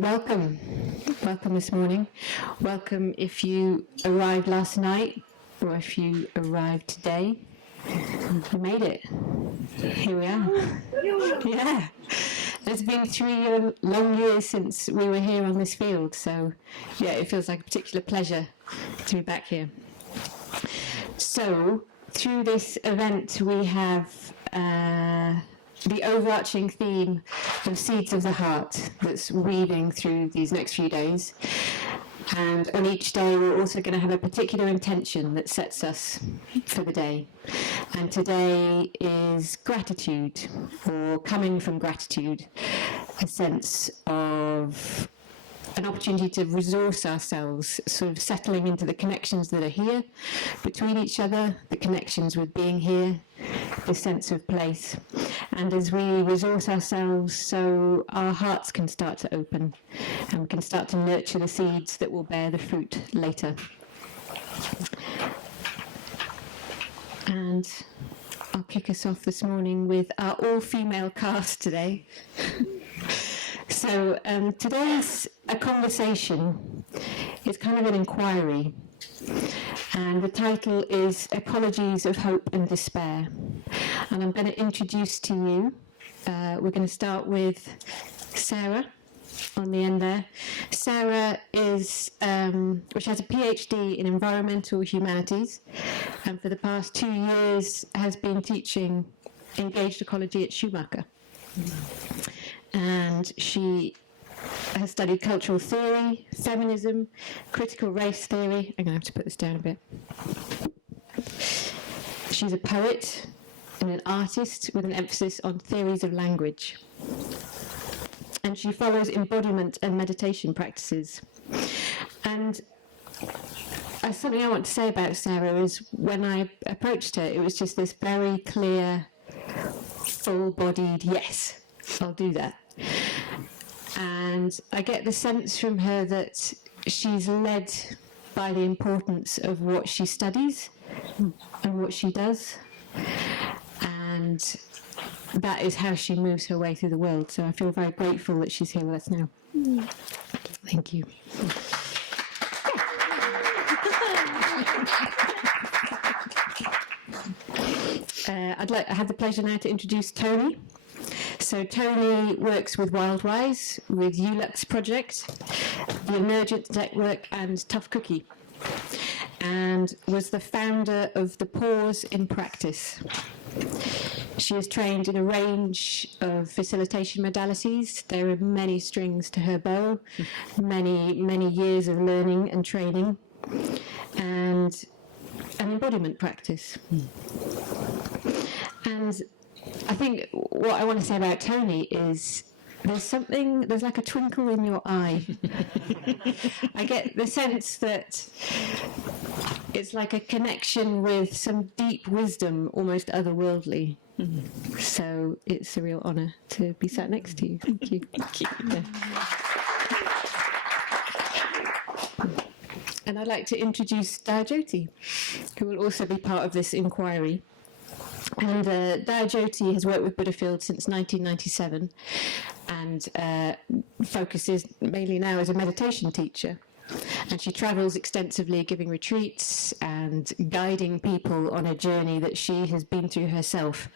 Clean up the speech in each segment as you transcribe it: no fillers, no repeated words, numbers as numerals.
welcome this morning. Welcome if you arrived last night or if you arrived today. You made it. Here we are. Yeah. It's been 3 long years since we were here on this field, so yeah, it feels like a particular pleasure to be back here. So, through this event we have the overarching theme of Seeds of the Heart that's weaving through these next few days. And on each day we're also going to have a particular intention that sets us for the day. And today is gratitude, or coming from gratitude, a sense of an opportunity to resource ourselves, sort of settling into the connections that are here between each other, the connections with being here, the sense of place. And as we resource ourselves, so our hearts can start to open and we can start to nurture the seeds that will bear the fruit later. And I'll kick us off this morning with our all-female cast today. So today's a conversation. It's kind of an inquiry. And the title is Ecologies of Hope and Despair. And I'm going to introduce to you, we're going to start with Sarah on the end there. Sarah is, which has a PhD in environmental humanities, and for the past 2 years has been teaching engaged ecology at Schumacher. And she has studied cultural theory, feminism, critical race theory. I'm going to have to put this down a bit. She's a poet and an artist with an emphasis on theories of language. And she follows embodiment and meditation practices. And something I want to say about Sarah is when I approached her, it was just this very clear, full-bodied, yes, I'll do that. And I get the sense from her that she's led by the importance of what she studies and what she does. And that is how she moves her way through the world. So I feel very grateful that she's here with us now. Thank you. I have the pleasure now to introduce Toni. So Toni works with Wildwise, with ULUX Project, the Emergence Network and Tough Cookie, and was the founder of the Pause in Practice. She is trained in a range of facilitation modalities. There are many strings to her bow, many years of learning and training, and an embodiment practice. And I think what I want to say about Toni is there's like a twinkle in your eye. I get the sense that it's like a connection with some deep wisdom, almost otherworldly. So it's a real honour to be sat next to you. Thank you. Thank you. Yeah. And I'd like to introduce Dayajoti, who will also be part of this inquiry. And Dayajoti has worked with Buddhafield since 1997 and focuses mainly now as a meditation teacher. And she travels extensively giving retreats and guiding people on a journey that she has been through herself.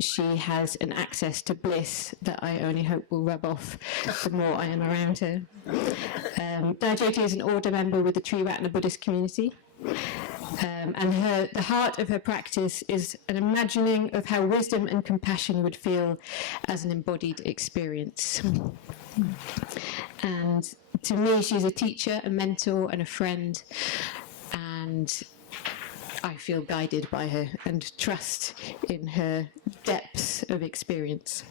She has an access to bliss that I only hope will rub off the more I am around her. Dayajoti is an order member with the Triratna Buddhist community. And the heart of her practice is an imagining of how wisdom and compassion would feel as an embodied experience. And to me, she's a teacher, a mentor, and a friend. And I feel guided by her and trust in her depths of experience.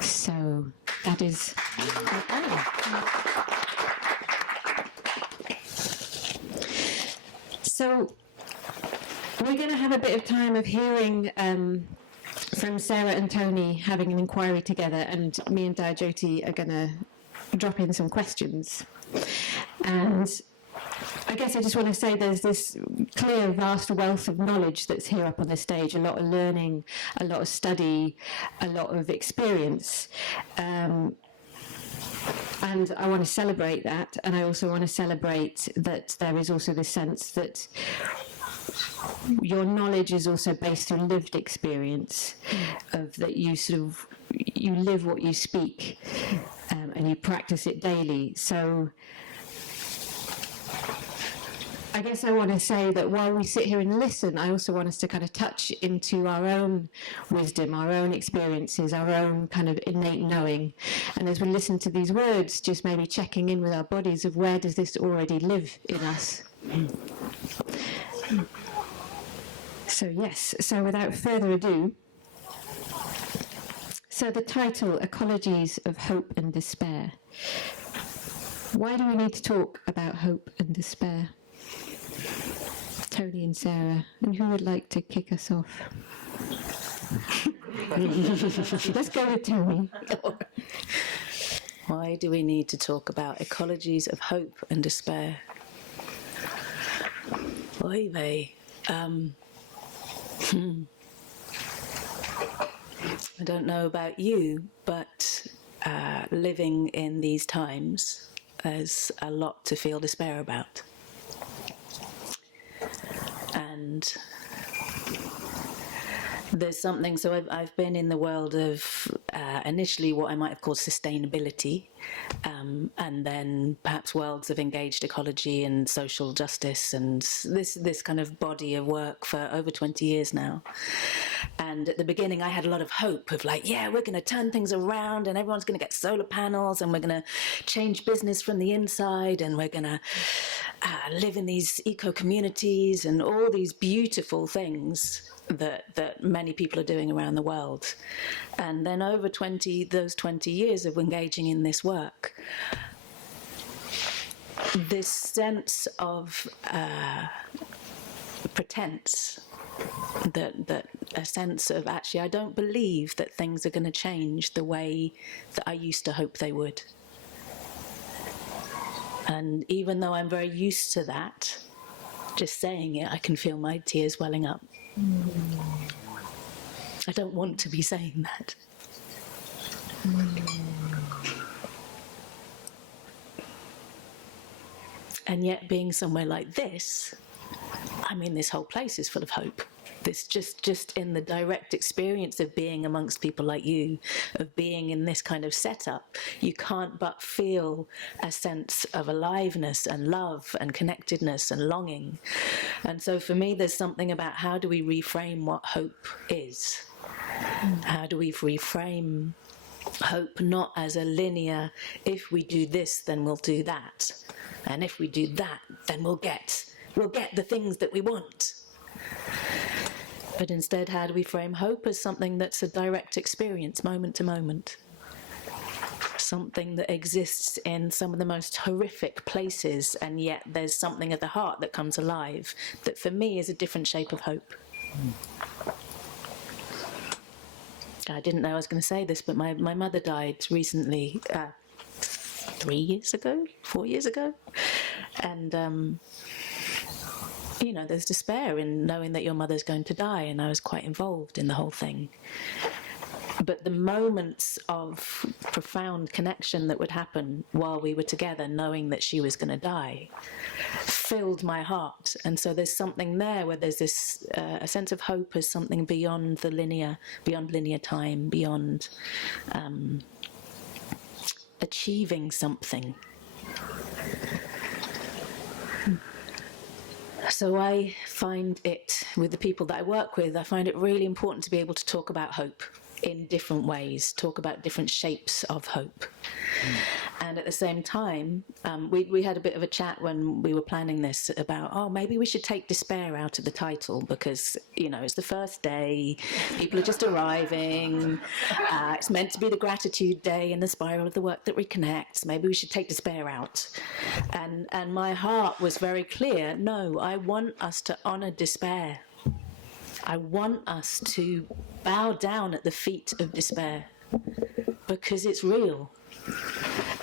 So that is So we're going to have a bit of time of hearing from Sarah and Toni having an inquiry together, and me and Dayajoti are going to drop in some questions. And I guess I just want to say there's this clear, vast wealth of knowledge that's here up on the stage, a lot of learning, a lot of study, a lot of experience. And I want to celebrate that, and I also want to celebrate that there is also this sense that your knowledge is also based on lived experience, of that you sort of, you live what you speak, and you practice it daily. So I guess I want to say that while we sit here and listen, I also want us to kind of touch into our own wisdom, our own experiences, our own kind of innate knowing. And as we listen to these words, just maybe checking in with our bodies of where does this already live in us. So yes, so without further ado, so the title, Ecologies of Hope and Despair. Why do we need to talk about hope and despair? Toni and Sarah, and who would like to kick us off? Let's go with Toni. Why do we need to talk about ecologies of hope and despair? Oy vey. I don't know about you, but living in these times, there's a lot to feel despair about. And there's something, so I've been in the world of initially what I might have called sustainability, and then perhaps worlds of engaged ecology and social justice, and this kind of body of work for over 20 years now. And at the beginning I had a lot of hope of like, yeah, we're going to turn things around and everyone's going to get solar panels and we're going to change business from the inside and we're going to live in these eco-communities and all these beautiful things that many people are doing around the world. And then over those 20 years of engaging in this work, this sense of pretense, that a sense of actually I don't believe that things are going to change the way that I used to hope they would. And even though I'm very used to that, just saying it, I can feel my tears welling up. I don't want to be saying that. And yet being somewhere like this, I mean, this whole place is full of hope. This just in the direct experience of being amongst people like you, of being in this kind of setup, you can't but feel a sense of aliveness and love and connectedness and longing. And so for me, there's something about how do we reframe what hope is? How do we reframe hope not as a linear, if we do this, then we'll do that. And if we do that, then we'll get the things that we want. But instead, how do we frame hope as something that's a direct experience, moment to moment? Something that exists in some of the most horrific places, and yet there's something at the heart that comes alive, that for me is a different shape of hope. I didn't know I was going to say this, but my mother died recently, 4 years ago. And you know, there's despair in knowing that your mother's going to die, and I was quite involved in the whole thing. But the moments of profound connection that would happen while we were together, knowing that she was going to die, filled my heart. And so there's something there where there's this a sense of hope as something beyond the linear time, beyond achieving something. So I find it, with the people that I work with, I find it really important to be able to talk about hope in different ways, talk about different shapes of hope. And at the same time, we had a bit of a chat when we were planning this about, oh, maybe we should take despair out of the title because, you know, it's the first day, people are just arriving, it's meant to be the gratitude day and the spiral of the work that reconnects, maybe we should take despair out. And my heart was very clear, no, I want us to honour despair. I want us to bow down at the feet of despair because it's real.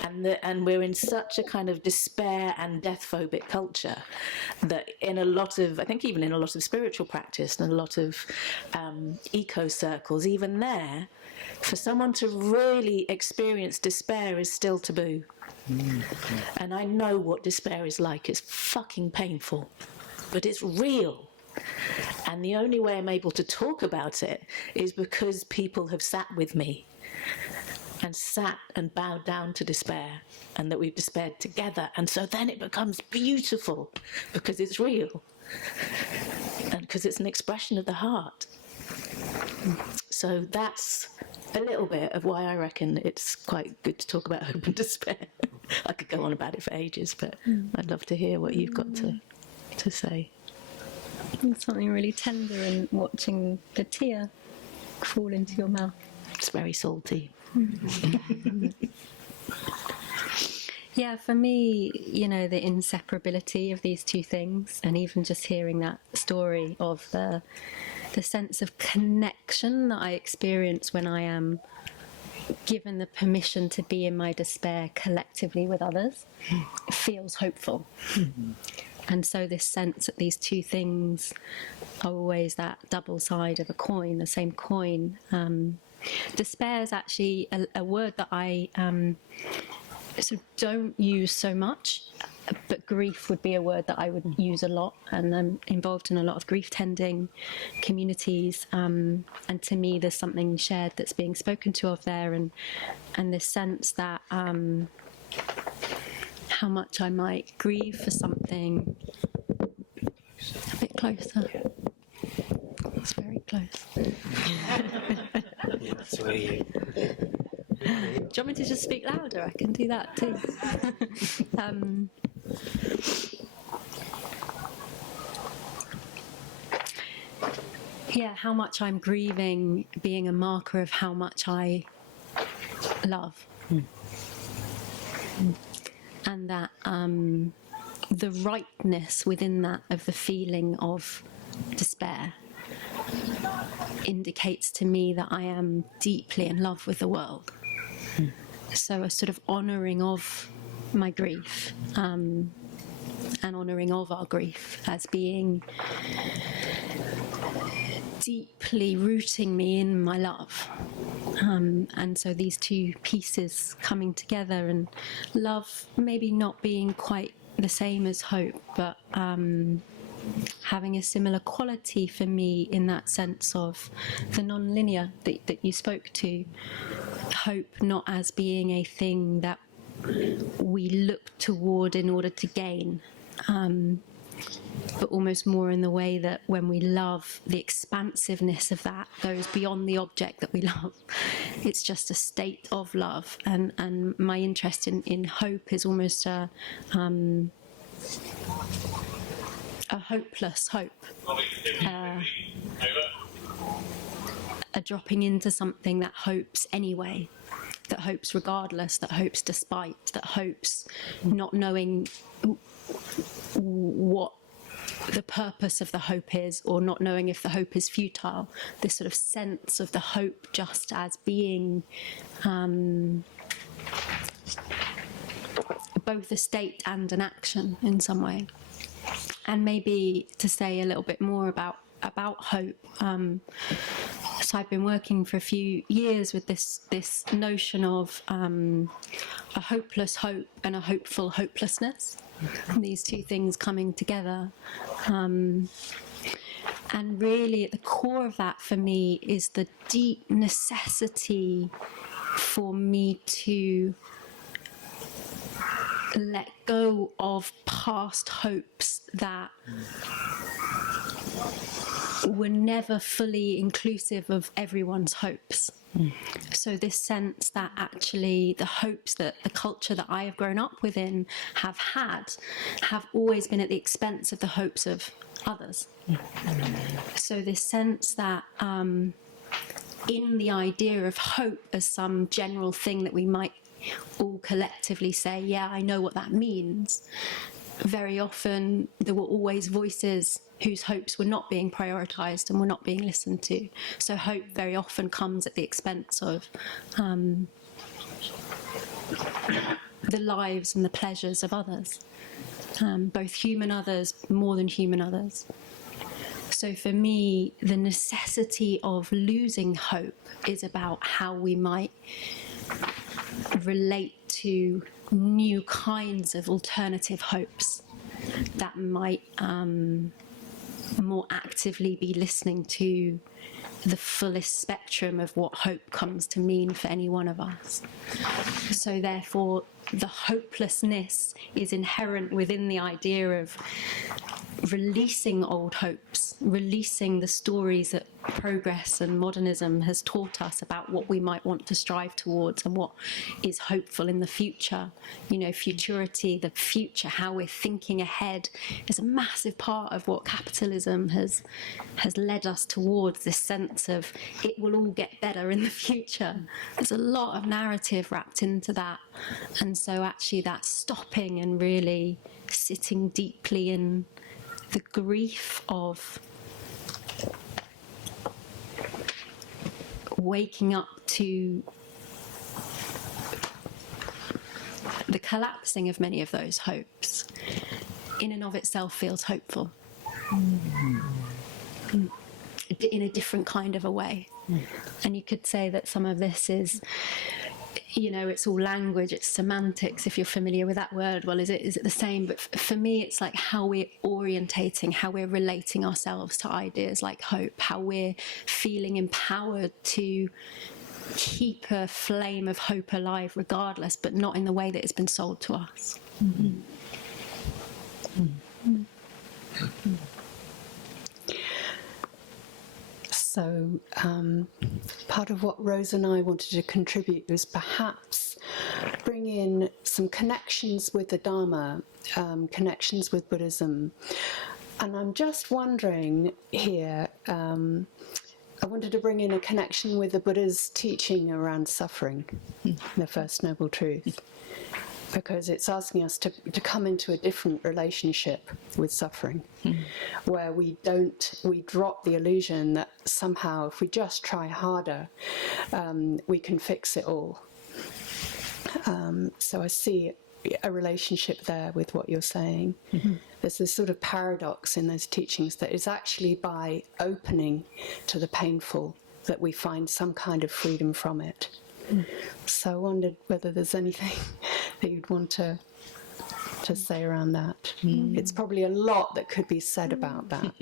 And we're in such a kind of despair and death-phobic culture that in a lot of, I think even in a lot of spiritual practice and a lot of eco circles, even there, for someone to really experience despair is still taboo. And I know what despair is like. It's fucking painful, but it's real. And the only way I'm able to talk about it is because people have sat with me and sat and bowed down to despair, and that we've despaired together. And so then it becomes beautiful because it's real and because it's an expression of the heart. So that's a little bit of why I reckon it's quite good to talk about hope and despair. I could go on about it for ages, but I'd love to hear what you've got to say. There's something really tender in watching the tear fall into your mouth. It's very salty. Yeah, for me, you know, the inseparability of these two things, and even just hearing that story of the sense of connection that I experience when I am given the permission to be in my despair collectively with others, feels hopeful. And so this sense that these two things are always that double side of a coin, the same coin. Despair is actually a word that I sort of don't use so much, but grief would be a word that I would use a lot, and I'm involved in a lot of grief tending communities, and to me there's something shared that's being spoken to of there, and this sense that how much I might grieve for something. A bit closer. It's very close. So you. Do you want me to just speak louder? I can do that too. Yeah, how much I'm grieving being a marker of how much I love. And that the rightness within that of the feeling of despair indicates to me that I am deeply in love with the world. So a sort of honouring of my grief, and honouring of our grief as being deeply rooting me in my love. And so these two pieces coming together, and love maybe not being quite the same as hope, but having a similar quality for me in that sense of the non-linear that you spoke to. Hope not as being a thing that we look toward in order to gain, but almost more in the way that when we love, the expansiveness of that goes beyond the object that we love. It's just a state of love, and my interest in hope is almost a hopeless hope, a dropping into something that hopes anyway, that hopes regardless, that hopes despite, that hopes not knowing what the purpose of the hope is, or not knowing if the hope is futile. This sort of sense of the hope just as being both a state and an action in some way. And maybe to say a little bit more about hope. So I've been working for a few years with this notion of a hopeless hope and a hopeful hopelessness. These two things coming together. And really at the core of that for me is the deep necessity for me to let go of past hopes that were never fully inclusive of everyone's hopes. So this sense that actually the hopes that the culture that I have grown up within have always been at the expense of the hopes of others. So this sense that in the idea of hope as some general thing that we might all collectively say, yeah, I know what that means. Very often there were always voices whose hopes were not being prioritised and were not being listened to. So hope very often comes at the expense of the lives and the pleasures of others, both human others, more than human others. So for me, the necessity of losing hope is about how we might relate to new kinds of alternative hopes that might more actively be listening to the fullest spectrum of what hope comes to mean for any one of us. So therefore, the hopelessness is inherent within the idea of releasing old hopes, releasing the stories that progress and modernism has taught us about what we might want to strive towards and what is hopeful in the future. You know, futurity, the future, how we're thinking ahead is a massive part of what capitalism has led us towards, this sense of it will all get better in the future. There's a lot of narrative wrapped into that. And so actually that's stopping and really sitting deeply in the grief of waking up to the collapsing of many of those hopes in and of itself feels hopeful. In a different kind of a way. And you could say that some of this is, you know, it's all language, it's semantics, if you're familiar with that word. Well, is it the same? But for me, it's like how we're orientating, how we're relating ourselves to ideas like hope, how we're feeling empowered to keep a flame of hope alive regardless, but not in the way that it's been sold to us. Mm-hmm. Mm-hmm. Mm-hmm. So part of what Rose and I wanted to contribute was perhaps bring in some connections with the Dharma, connections with Buddhism. And I'm just wondering here, I wanted to bring in a connection with the Buddha's teaching around suffering, the First Noble Truth, because it's asking us to come into a different relationship with suffering, where we drop the illusion that somehow if we just try harder, we can fix it all. So I see a relationship there with what you're saying. Mm-hmm. There's this sort of paradox in those teachings that it's actually by opening to the painful that we find some kind of freedom from it. So I wondered whether there's anything that you'd want to say around that. It's probably a lot that could be said about that,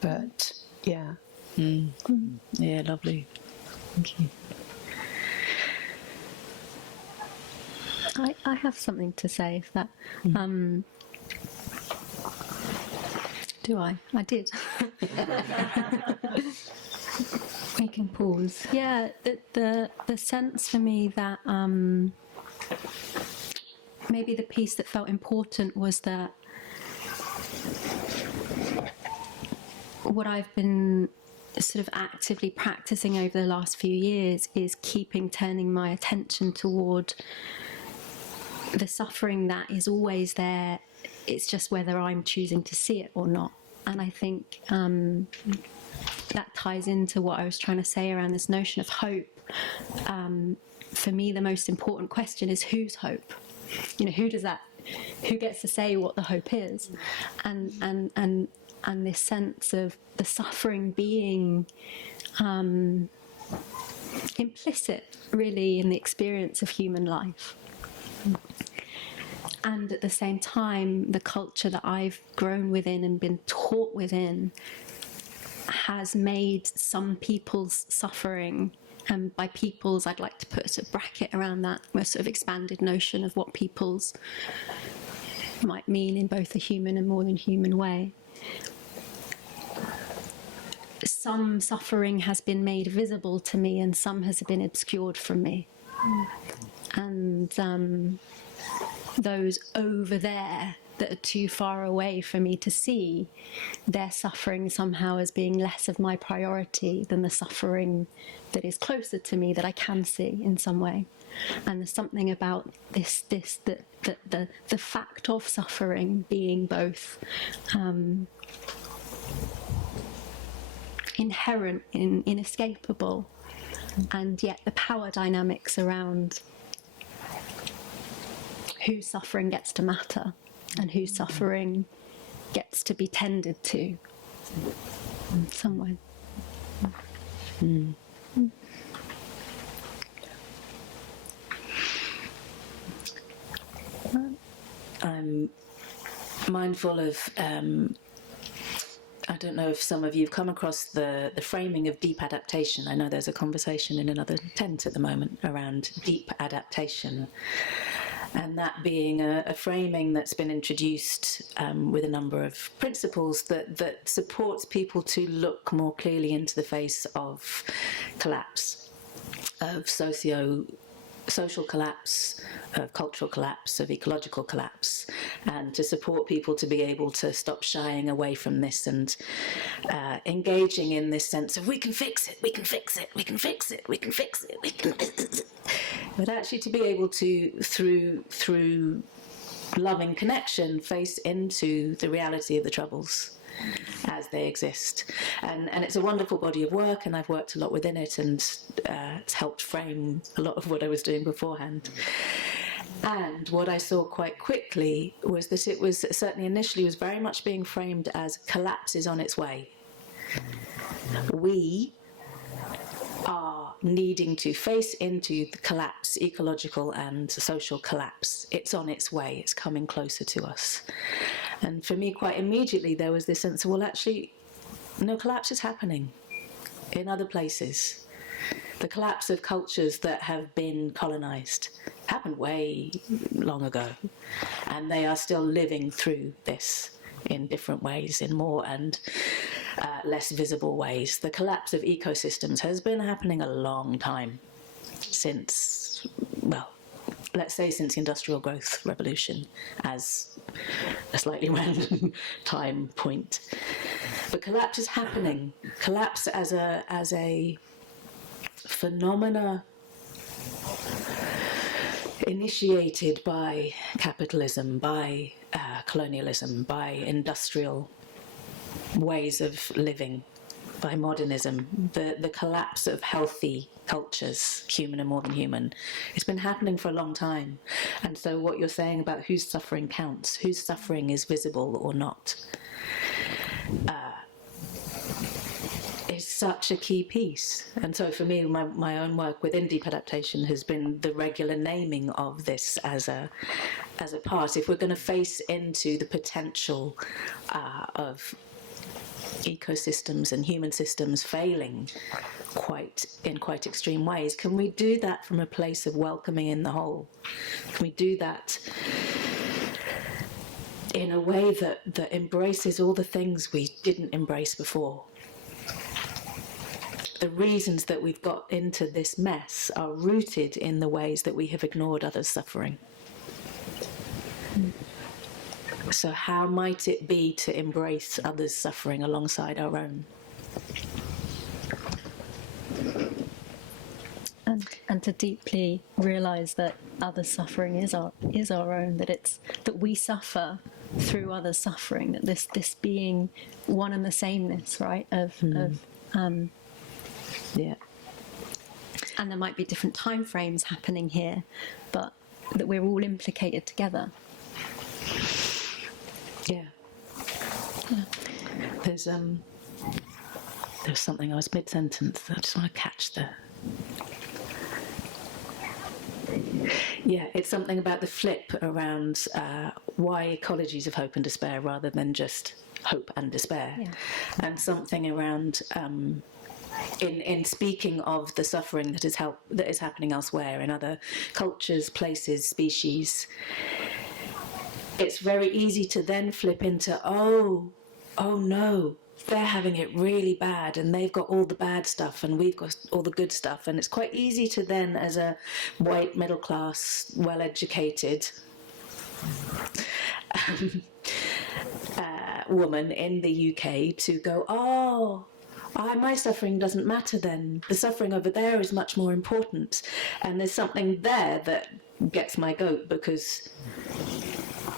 but yeah. Yeah, lovely. Thank you. I have something to say if that. Do I? I did. We can pause. Yeah, the sense for me that maybe the piece that felt important was that what I've been sort of actively practicing over the last few years is turning my attention toward the suffering that is always there. It's just whether I'm choosing to see it or not. And I think that ties into what I was trying to say around this notion of hope. For me, the most important question is whose hope? You know, who gets to say what the hope is? And this sense of the suffering being implicit, really, in the experience of human life. And at the same time, the culture that I've grown within and been taught within has made some people's suffering, and by people's I'd like to put a sort of bracket around that, a sort of expanded notion of what people's might mean in both a human and more than human way. Some suffering has been made visible to me and some has been obscured from me. And those over there that are too far away for me to see, their suffering somehow as being less of my priority than the suffering that is closer to me that I can see in some way. And there's something about the fact of suffering being both inherent, inescapable, and yet the power dynamics around whose suffering gets to matter and whose suffering gets to be tended to in some way. I'm mindful of, I don't know if some of you have come across the framing of deep adaptation. I know there's a conversation in another tent at the moment around deep adaptation, and that being a framing that's been introduced with a number of principles that supports people to look more clearly into the face of collapse, of social collapse, of cultural collapse, of ecological collapse, and to support people to be able to stop shying away from this and engaging in this sense of we can fix it, we can fix it, we can fix it, we can fix it, we can fix it. But actually to be able to, through loving connection, face into the reality of the troubles as they exist. And it's a wonderful body of work, and I've worked a lot within it, and it's helped frame a lot of what I was doing beforehand. And what I saw quite quickly was that it was, certainly initially, was very much being framed as collapse is on its way. We are needing to face into the collapse, ecological and social collapse. It's on its way, it's coming closer to us. And for me, quite immediately, there was this sense of, well, actually, no, collapse is happening in other places. The collapse of cultures that have been colonised happened way long ago, and they are still living through this in different ways, in more and less visible ways. The collapse of ecosystems has been happening a long time, since, well, let's say since the Industrial Growth Revolution, as a slightly random time point. But collapse is happening. Collapse as a phenomena initiated by capitalism, by colonialism, by industrial ways of living, by modernism, the collapse of healthy cultures, human and more than human. It's been happening for a long time. And so what you're saying about whose suffering counts, whose suffering is visible or not, is such a key piece. And so for me, my own work within deep adaptation has been the regular naming of this as a part. If we're going to face into the potential of ecosystems and human systems failing in quite extreme ways, can we do that from a place of welcoming in the whole? Can we do that in a way that embraces all the things we didn't embrace before? The reasons that we've got into this mess are rooted in the ways that we have ignored others' suffering. So how might it be to embrace others' suffering alongside our own? And to deeply realise that others' suffering is our own, that we suffer through others' suffering, that this being one and the sameness, right? Yeah. And there might be different time frames happening here, but that we're all implicated together. Yeah. There's something, I was mid-sentence, I just want to catch the... Yeah, it's something about the flip around why ecologies of hope and despair rather than just hope and despair. Yeah. And something around, in speaking of the suffering that is happening elsewhere in other cultures, places, species, it's very easy to then flip into, oh no, they're having it really bad and they've got all the bad stuff and we've got all the good stuff. And it's quite easy to then, as a white, middle class, well-educated woman in the UK to go, my suffering doesn't matter then. The suffering over there is much more important. And there's something there that gets my goat, because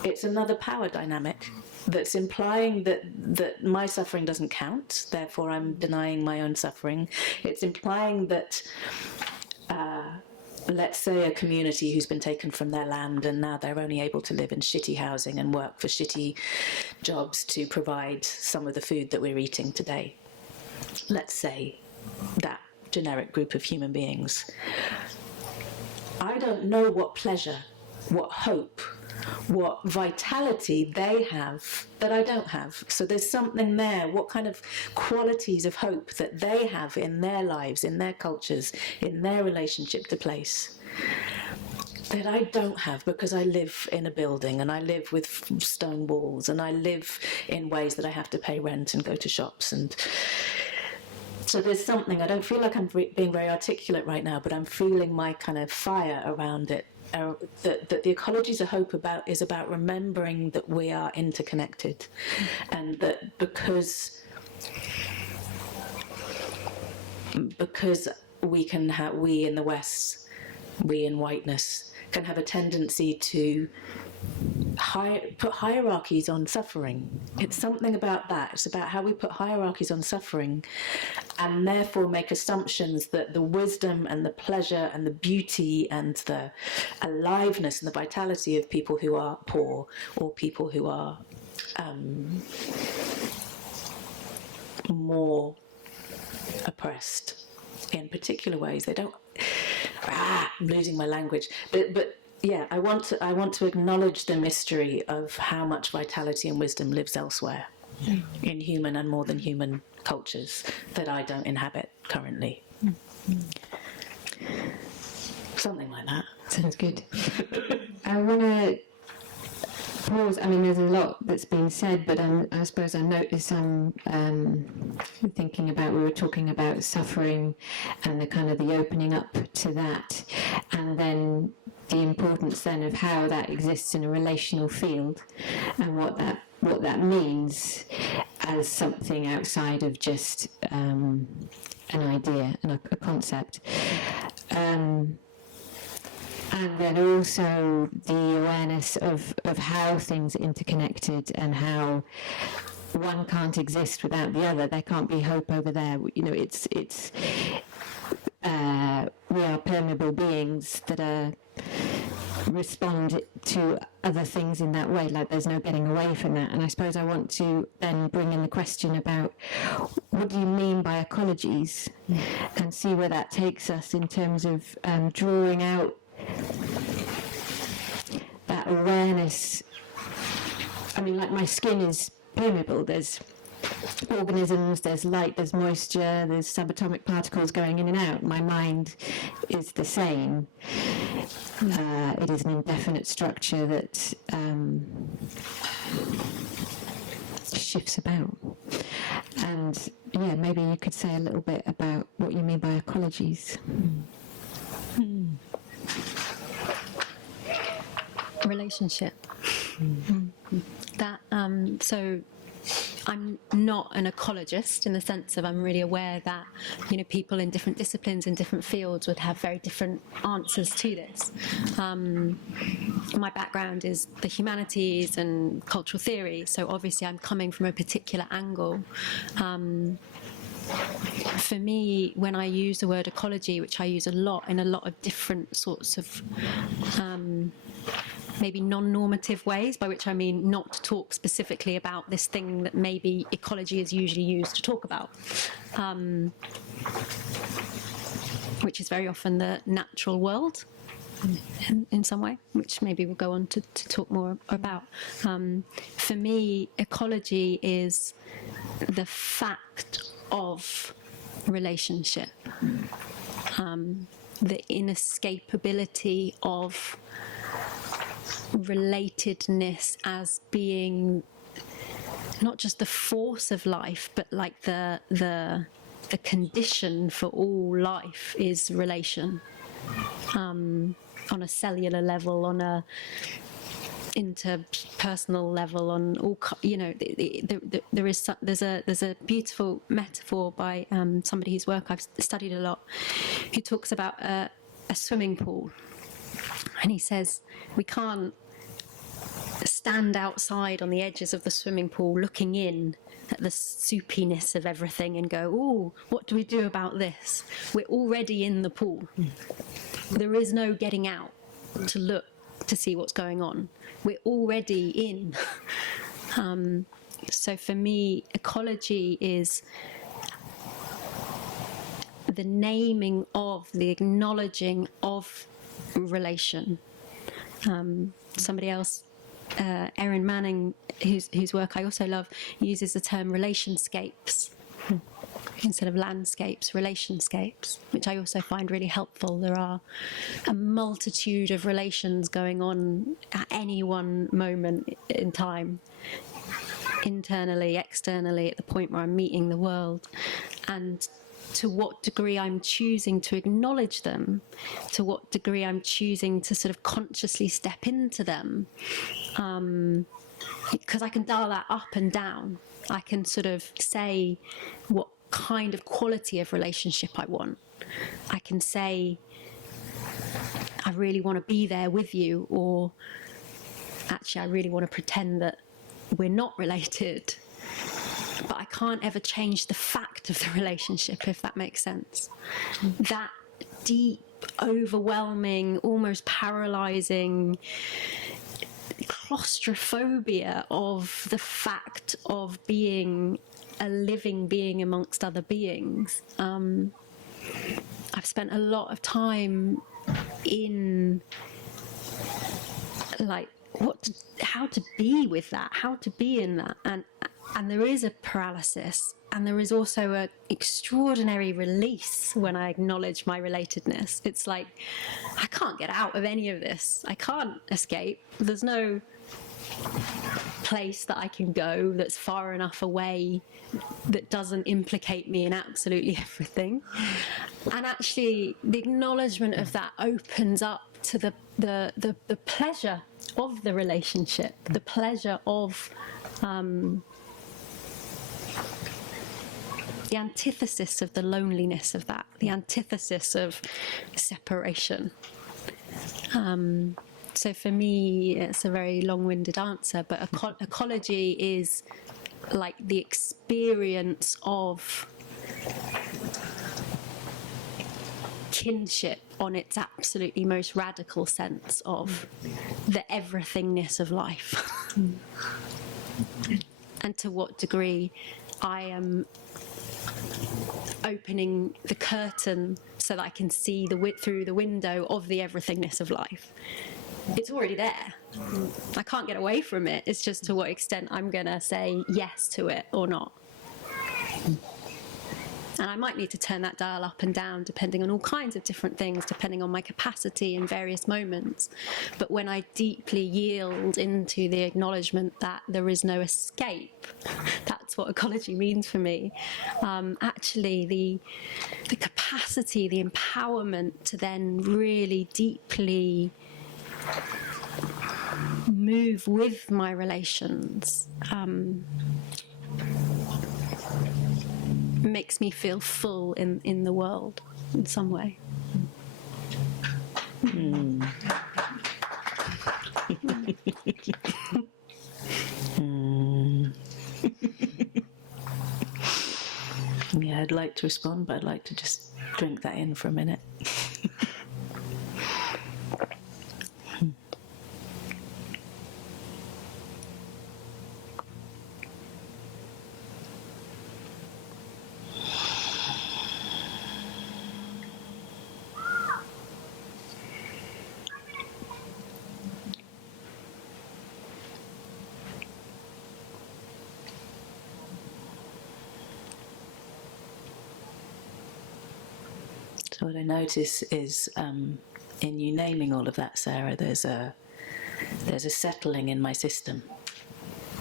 it's another power dynamic that's implying that my suffering doesn't count, therefore I'm denying my own suffering. It's implying that let's say a community who's been taken from their land and now they're only able to live in shitty housing and work for shitty jobs to provide some of the food that we're eating today. Let's say that generic group of human beings. I don't know what pleasure, what hope, what vitality they have that I don't have. So there's something there, what kind of qualities of hope that they have in their lives, in their cultures, in their relationship to place, that I don't have because I live in a building and I live with stone walls and I live in ways that I have to pay rent and go to shops. And so there's something, I don't feel like I'm being very articulate right now, but I'm feeling my kind of fire around it. That the Ecologies of Hope is about remembering that we are interconnected, and that because we in the West, we in whiteness, can have a tendency to put hierarchies on suffering. It's something about that. It's about how we put hierarchies on suffering and therefore make assumptions that the wisdom and the pleasure and the beauty and the aliveness and the vitality of people who are poor or people who are more oppressed in particular ways. They don't... I'm losing my language. But yeah, I want to acknowledge the mystery of how much vitality and wisdom lives elsewhere in human and more than human cultures that I don't inhabit currently. Something like that. Sounds good. I want to pause. I mean, there's a lot that's been said, but I suppose I noticed I'm thinking about, we were talking about suffering and the kind of the opening up to that, and then the importance then of how that exists in a relational field and what that means as something outside of just an idea and a concept. And then also the awareness of how things are interconnected and how one can't exist without the other. There can't be hope over there. You know, it's we are permeable beings that respond to other things in that way, like there's no getting away from that. And I suppose I want to then bring in the question about what do you mean by ecologies, and see where that takes us in terms of drawing out that awareness. I mean, like my skin is permeable, there's organisms, there's light, there's moisture, there's subatomic particles going in and out. My mind is the same. It is an indefinite structure that shifts about. And yeah, maybe you could say a little bit about what you mean by ecologies. Relationship. That so I'm not an ecologist in the sense of I'm really aware that, you know, people in different disciplines and different fields would have very different answers to this. My background is the humanities and cultural theory, so obviously I'm coming from a particular angle. For me, when I use the word ecology, which I use a lot in a lot of different sorts of maybe non-normative ways, by which I mean not to talk specifically about this thing that maybe ecology is usually used to talk about, which is very often the natural world in some way, which maybe we'll go on to talk more about. For me, ecology is the fact of relationship, the inescapability of relatedness as being not just the force of life, but like the condition for all life is relation, on a cellular level, on a interpersonal level, on all, you know, there's a beautiful metaphor by somebody whose work I've studied a lot, who talks about a swimming pool. And he says, we can't stand outside on the edges of the swimming pool looking in at the soupiness of everything and go, oh, what do we do about this? We're already in the pool. There is no getting out to look to see what's going on. We're already in. So for me, ecology is the naming of, the acknowledging of relation. Somebody else, Erin Manning, whose work I also love, uses the term relationscapes instead of landscapes, relationscapes, which I also find really helpful. There are a multitude of relations going on at any one moment in time, internally, externally, at the point where I'm meeting the world. And to what degree I'm choosing to acknowledge them, to what degree I'm choosing to sort of consciously step into them, because I can dial that up and down. I can sort of say what kind of quality of relationship I want. I can say, I really want to be there with you, or actually I really want to pretend that we're not related. But I can't ever change the fact of the relationship, if that makes sense. That deep, overwhelming, almost paralyzing claustrophobia of the fact of being a living being amongst other beings. I've spent a lot of time in, like, how to be with that, how to be in that. And there is a paralysis, and there is also an extraordinary release when I acknowledge my relatedness. It's like, I can't get out of any of this. I can't escape. There's no place that I can go that's far enough away that doesn't implicate me in absolutely everything. And actually, the acknowledgement of that opens up to the pleasure of the relationship, the pleasure of the antithesis of the loneliness of that, the antithesis of separation. So for me, it's a very long-winded answer, but ecology is like the experience of kinship on its absolutely most radical sense of the everythingness of life. And to what degree I am opening the curtain so that I can see through the window of the everythingness of life. It's already there. I can't get away from it. It's just to what extent I'm going to say yes to it or not. And I might need to turn that dial up and down depending on all kinds of different things, depending on my capacity in various moments. But when I deeply yield into the acknowledgement that there is no escape, that's what ecology means for me. Actually, the capacity, the empowerment to then really deeply move with my relations makes me feel full in the world in some way. Yeah, I'd like to respond, but I'd like to just drink that in for a minute. So what I notice is, in you naming all of that, Sarah, there's a settling in my system,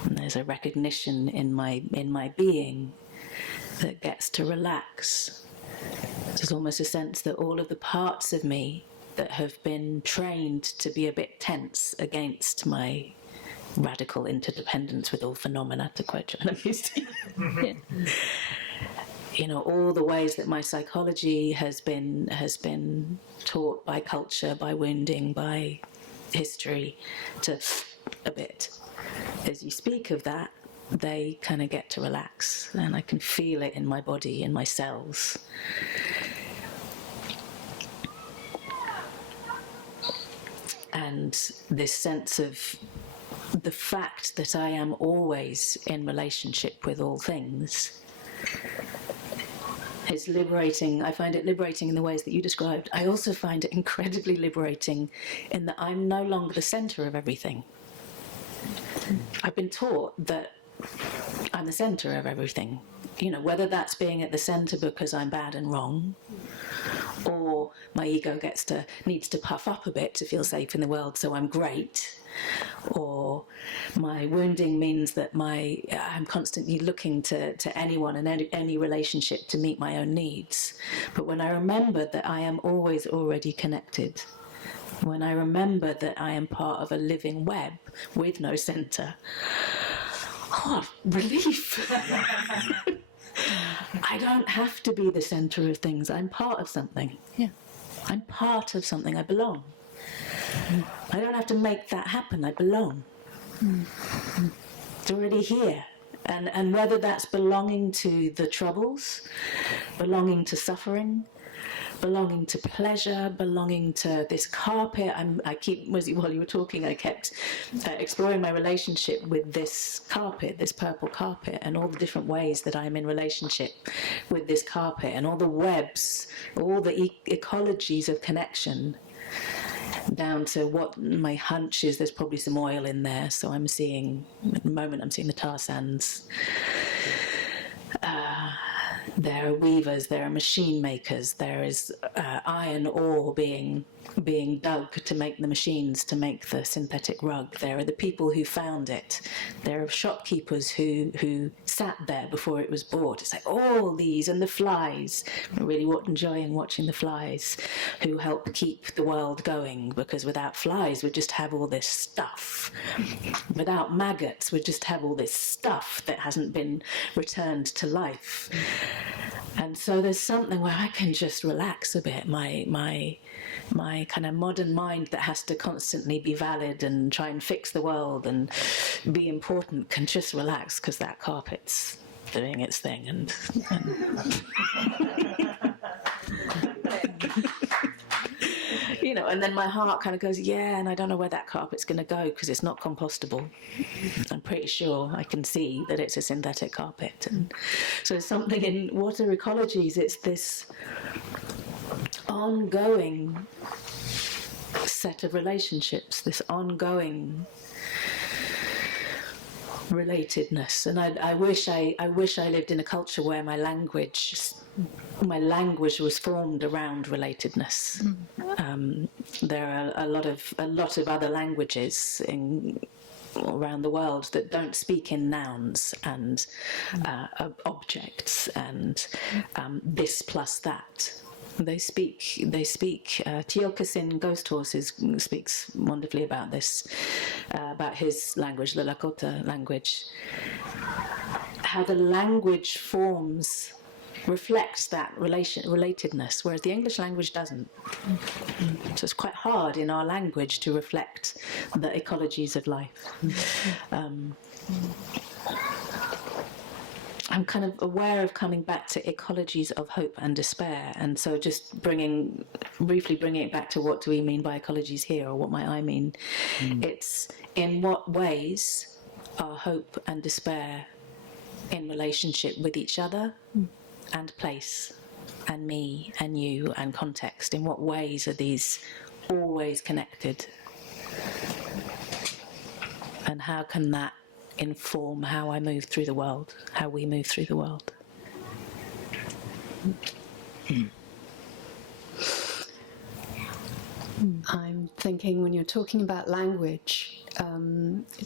and there's a recognition in my being that gets to relax. There's almost a sense that all of the parts of me that have been trained to be a bit tense against my radical interdependence with all phenomena, to quote John Augustine. You know, all the ways that my psychology has been taught by culture, by wounding, by history, to a bit, as you speak of that, they kind of get to relax, and I can feel it in my body, in my cells. And this sense of the fact that I am always in relationship with all things is liberating. I find it liberating in the ways that you described. I also find it incredibly liberating in that I'm no longer the centre of everything. I've been taught that I'm the centre of everything. You know, whether that's being at the centre because I'm bad and wrong, or my ego needs to puff up a bit to feel safe in the world, so I'm great, or my wounding means that I'm constantly looking to anyone and any relationship to meet my own needs. But when I remember that I am always already connected, when I remember that I am part of a living web with no centre, relief. I don't have to be the centre of things. I'm part of something. Yeah. I'm part of something. I belong. I don't have to make that happen. I belong. It's already here. And whether that's belonging to the troubles, belonging to suffering, belonging to pleasure, belonging to this carpet. While you were talking, I kept exploring my relationship with this carpet, this purple carpet, and all the different ways that I'm in relationship with this carpet, and all the webs, all the ecologies of connection, down to what my hunch is. There's probably some oil in there, so at the moment I'm seeing the tar sands. There are weavers, there are machine makers, there is iron ore being dug to make the machines, to make the synthetic rug. There are the people who found it. There are shopkeepers who sat there before it was bought. It's like all these, and the flies. I'm really enjoying watching the flies, who help keep the world going, because without flies we'd just have all this stuff. Without maggots we'd just have all this stuff that hasn't been returned to life. And so there's something where I can just relax a bit. My kind of modern mind that has to constantly be valid and try and fix the world and be important can just relax, because that carpet's doing its thing. And you know, and then my heart kind of goes, yeah, and I don't know where that carpet's going to go, because it's not compostable. I'm pretty sure I can see that it's a synthetic carpet. And so something in water ecologies, it's this ongoing set of relationships, this ongoing relatedness. And I wish I lived in a culture where my language was formed around relatedness. There are a lot of other languages around the world that don't speak in nouns and objects and this plus that. They speak. Tiokas in Ghost Horses speaks wonderfully about this, about his language, the Lakota language. How the language forms reflects that relatedness, whereas the English language doesn't. So it's quite hard in our language to reflect the ecologies of life. I'm kind of aware of coming back to ecologies of hope and despair, and so just briefly bringing it back to what do we mean by ecologies here, or what might I mean. It's in what ways are hope and despair in relationship with each other and place and me and you and context. In what ways are these always connected, and how can that inform how I move through the world, how we move through the world? I'm thinking, when you're talking about language,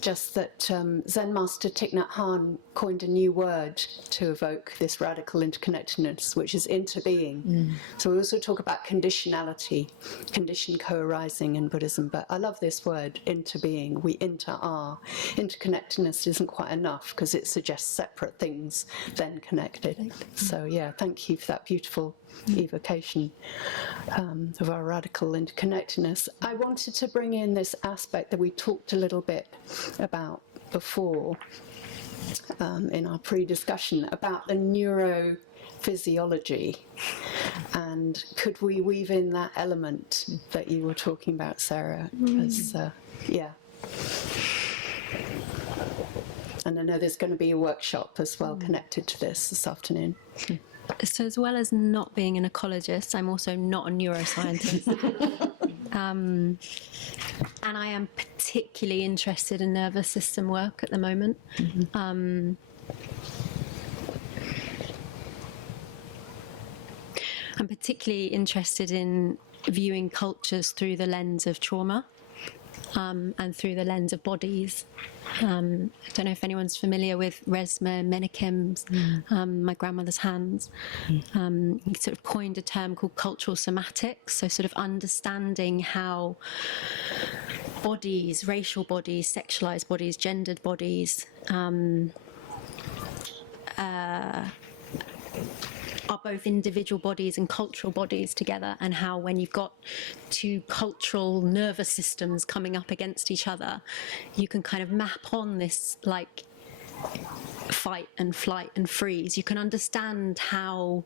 just that Zen master Thich Nhat Hanh coined a new word to evoke this radical interconnectedness, which is interbeing. So we also talk about conditionality, condition co-arising in Buddhism, but I love this word, interbeing. We are. Interconnectedness isn't quite enough, because it suggests separate things, then connected. So yeah, thank you for that beautiful evocation of our radical interconnectedness. I wanted to bring in this aspect that we talked a little bit about before in our pre-discussion about the neurophysiology, and could we weave in that element that you were talking about, Sarah? As, yeah. And I know there's going to be a workshop as well connected to this afternoon. So as well as not being an ecologist, I'm also not a neuroscientist. And I am particularly interested in nervous system work at the moment. I'm particularly interested in viewing cultures through the lens of trauma and through the lens of bodies. I don't know if anyone's familiar with Resmaa Menakem's My Grandmother's Hands. He sort of coined a term called cultural somatics, so sort of understanding how bodies, racial bodies, sexualized bodies, gendered bodies are both individual bodies and cultural bodies together, and how when you've got two cultural nervous systems coming up against each other, you can kind of map on this like fight and flight and freeze. You can understand how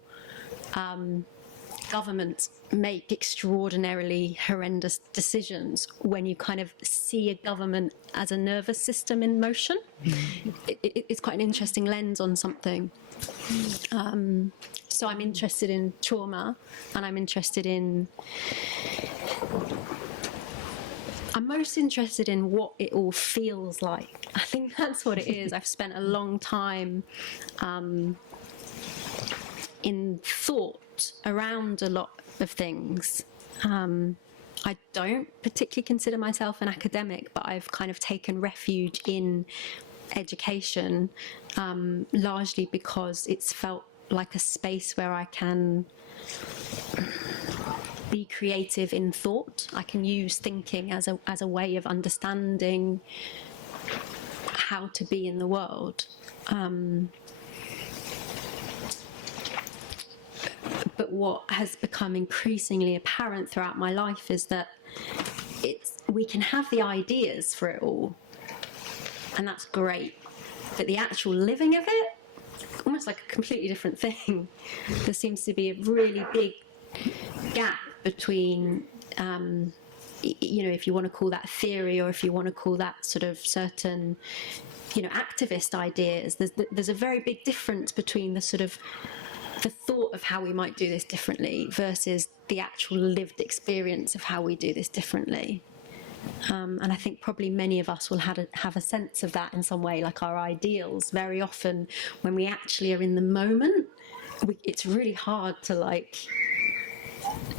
governments make extraordinarily horrendous decisions when you kind of see a government as a nervous system in motion. It's quite an interesting lens on something. So I'm interested in trauma, and I'm most interested in what it all feels like. I think that's what it is. I've spent a long time in thought around a lot of things. I don't particularly consider myself an academic, but I've kind of taken refuge in education, largely because it's felt like a space where I can be creative in thought. I can use thinking as a way of understanding how to be in the world. But what has become increasingly apparent throughout my life is that we can have the ideas for it all, and that's great, but the actual living of it, almost like a completely different thing. There seems to be a really big gap between, if you want to call that theory, or if you want to call that sort of certain, activist ideas. There's a very big difference between the sort of the thought of how we might do this differently versus the actual lived experience of how we do this differently. And I think probably many of us will have a sense of that in some way, like our ideals. Very often when we actually are in the moment, it's really hard to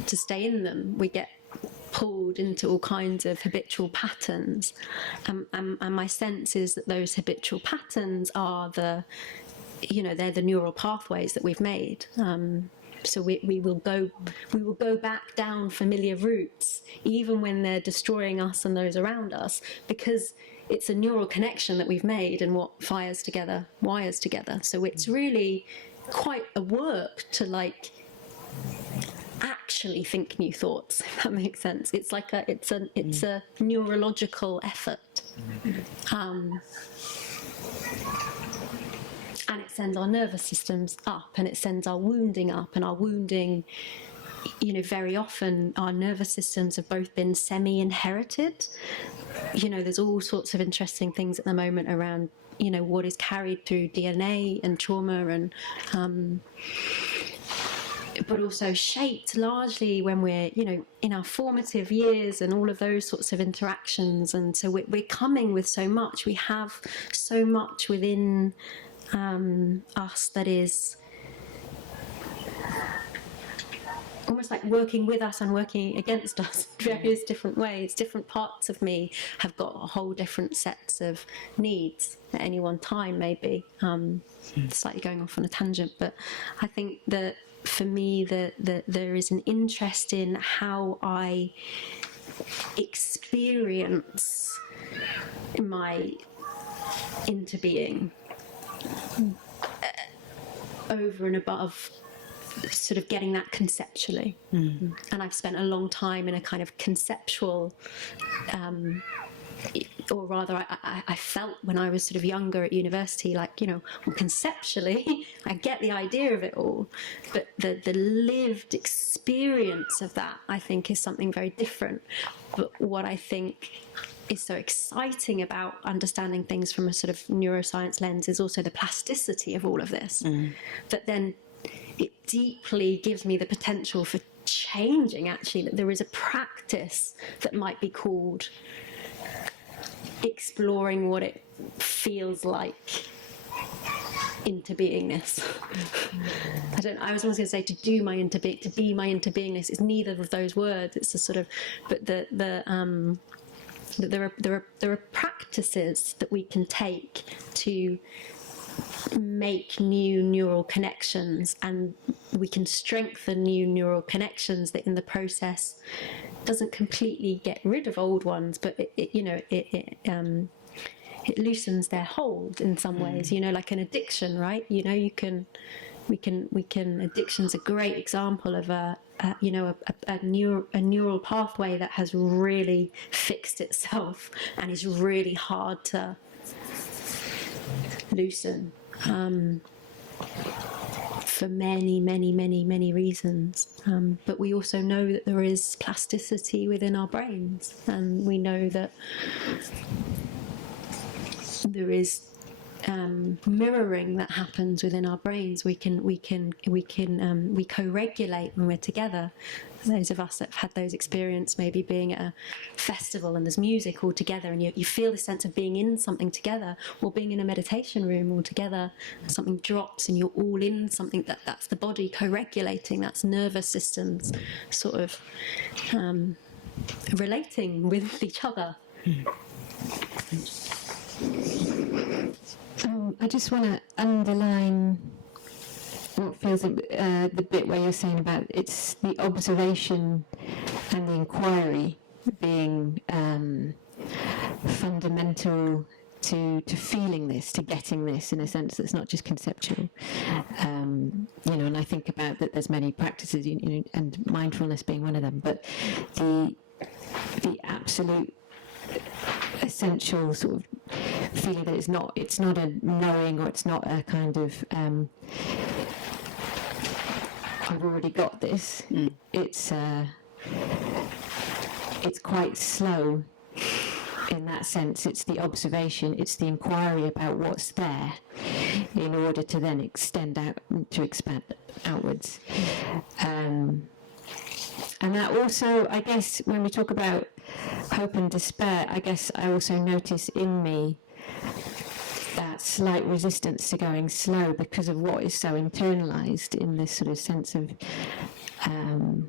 stay in them. We get pulled into all kinds of habitual patterns. And my sense is that those habitual patterns are they're the neural pathways that we've made. So we will go back down familiar routes, even when they're destroying us and those around us, because it's a neural connection that we've made, and what fires together wires together. So it's really quite a work to actually think new thoughts, if that makes sense. It's like it's a neurological effort. And it sends our nervous systems up, and it sends our wounding up, and our wounding, very often our nervous systems have both been semi-inherited. There's all sorts of interesting things at the moment around, what is carried through DNA and trauma, and but also shaped largely when we're, in our formative years and all of those sorts of interactions. And so we're coming with so much. We have so much within us that is almost like working with us and working against us in various different ways. Different parts of me have got a whole different sets of needs at any one time, maybe. Slightly going off on a tangent, but I think that for me that there is an interest in how I experience my interbeing over and above sort of getting that conceptually. And I've spent a long time in a kind of conceptual or rather I felt when I was sort of younger at university, like, you know, well, conceptually I get the idea of it all, but the lived experience of that, I think, is something very different. But what I think is so exciting about understanding things from a sort of neuroscience lens is also the plasticity of all of this. That then it deeply gives me the potential for changing, actually, that there is a practice that might be called exploring what it feels like into beingness. I was always going to say to be my into beingness. It's neither of those words. It's a sort of, but there are practices that we can take to make new neural connections, and we can strengthen new neural connections that in the process doesn't completely get rid of old ones, but it loosens their hold in some ways, you know, like an addiction, right? You know, addiction's a great example of a neural pathway that has really fixed itself and is really hard to loosen, for many reasons. But we also know that there is plasticity within our brains, and we know that there is mirroring that happens within our brains. We co-regulate when we're together. Those of us that have had those experiences, maybe being at a festival and there's music all together, and you feel the sense of being in something together, or being in a meditation room all together, and something drops and you're all in something, that's the body co-regulating, that's nervous systems sort of relating with each other. I just want to underline what feels the bit where you're saying about it's the observation and the inquiry being fundamental to feeling this, to getting this, in a sense that's not just conceptual. You know, and I think about that there's many practices, you know, and mindfulness being one of them, but the absolute essential sort of feeling that it's not a knowing, or it's not a kind of I've already got this. It's quite slow in that sense. It's the observation, it's the inquiry about what's there in order to then expand outwards. And that also, I guess, when we talk about hope and despair, I guess I also notice in me that slight resistance to going slow because of what is so internalized in this sort of sense of I've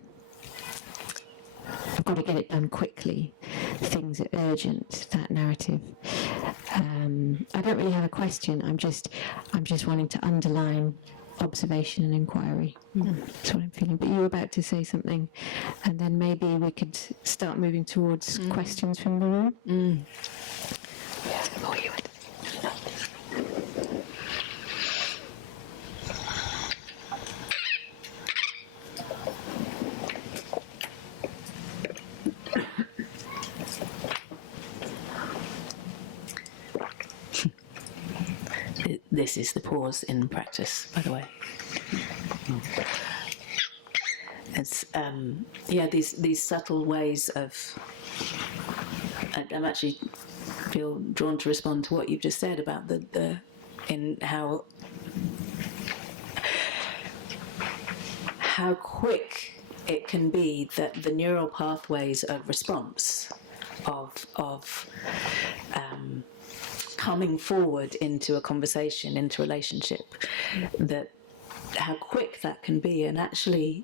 got to get it done quickly, things are urgent, that narrative. I don't really have a question, I'm just wanting to underline observation and inquiry. That's what I'm feeling. But you were about to say something, and then maybe we could start moving towards questions from the room. Oh, you would. This is the pause in practice, by the way. It's these subtle ways of. I'm actually feel drawn to respond to what you've just said about the in how quick it can be that the neural pathways of response of coming forward into a conversation, into a relationship, that how quick that can be, and actually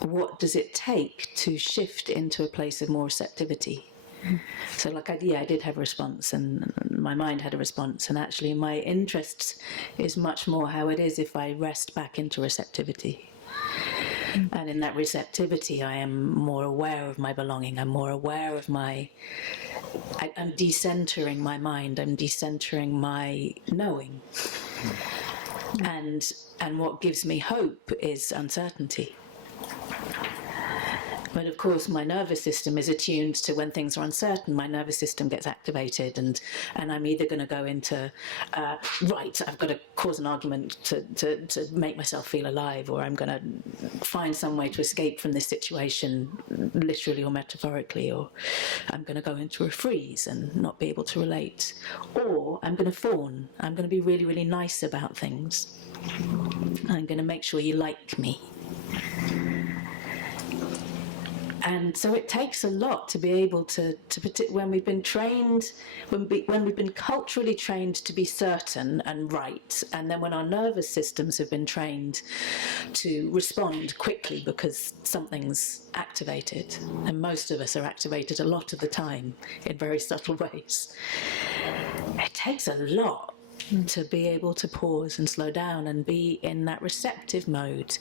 what does it take to shift into a place of more receptivity. So like I did have a response, and my mind had a response, and actually my interest is much more how it is if I rest back into receptivity. And in that receptivity I am more aware of my belonging, I'm more aware of I'm decentering my mind, I'm decentering my knowing. And what gives me hope is uncertainty. But of course, my nervous system is attuned to when things are uncertain. My nervous system gets activated, and I'm either going to go into, right, I've got to cause an argument to make myself feel alive, or I'm going to find some way to escape from this situation, literally or metaphorically, or I'm going to go into a freeze and not be able to relate. Or I'm going to fawn. I'm going to be really, really nice about things. I'm going to make sure you like me. And so it takes a lot to be able to when we've been trained, when we've been culturally trained to be certain and right, and then when our nervous systems have been trained to respond quickly because something's activated, and most of us are activated a lot of the time in very subtle ways. It takes a lot to be able to pause and slow down and be in that receptive mode.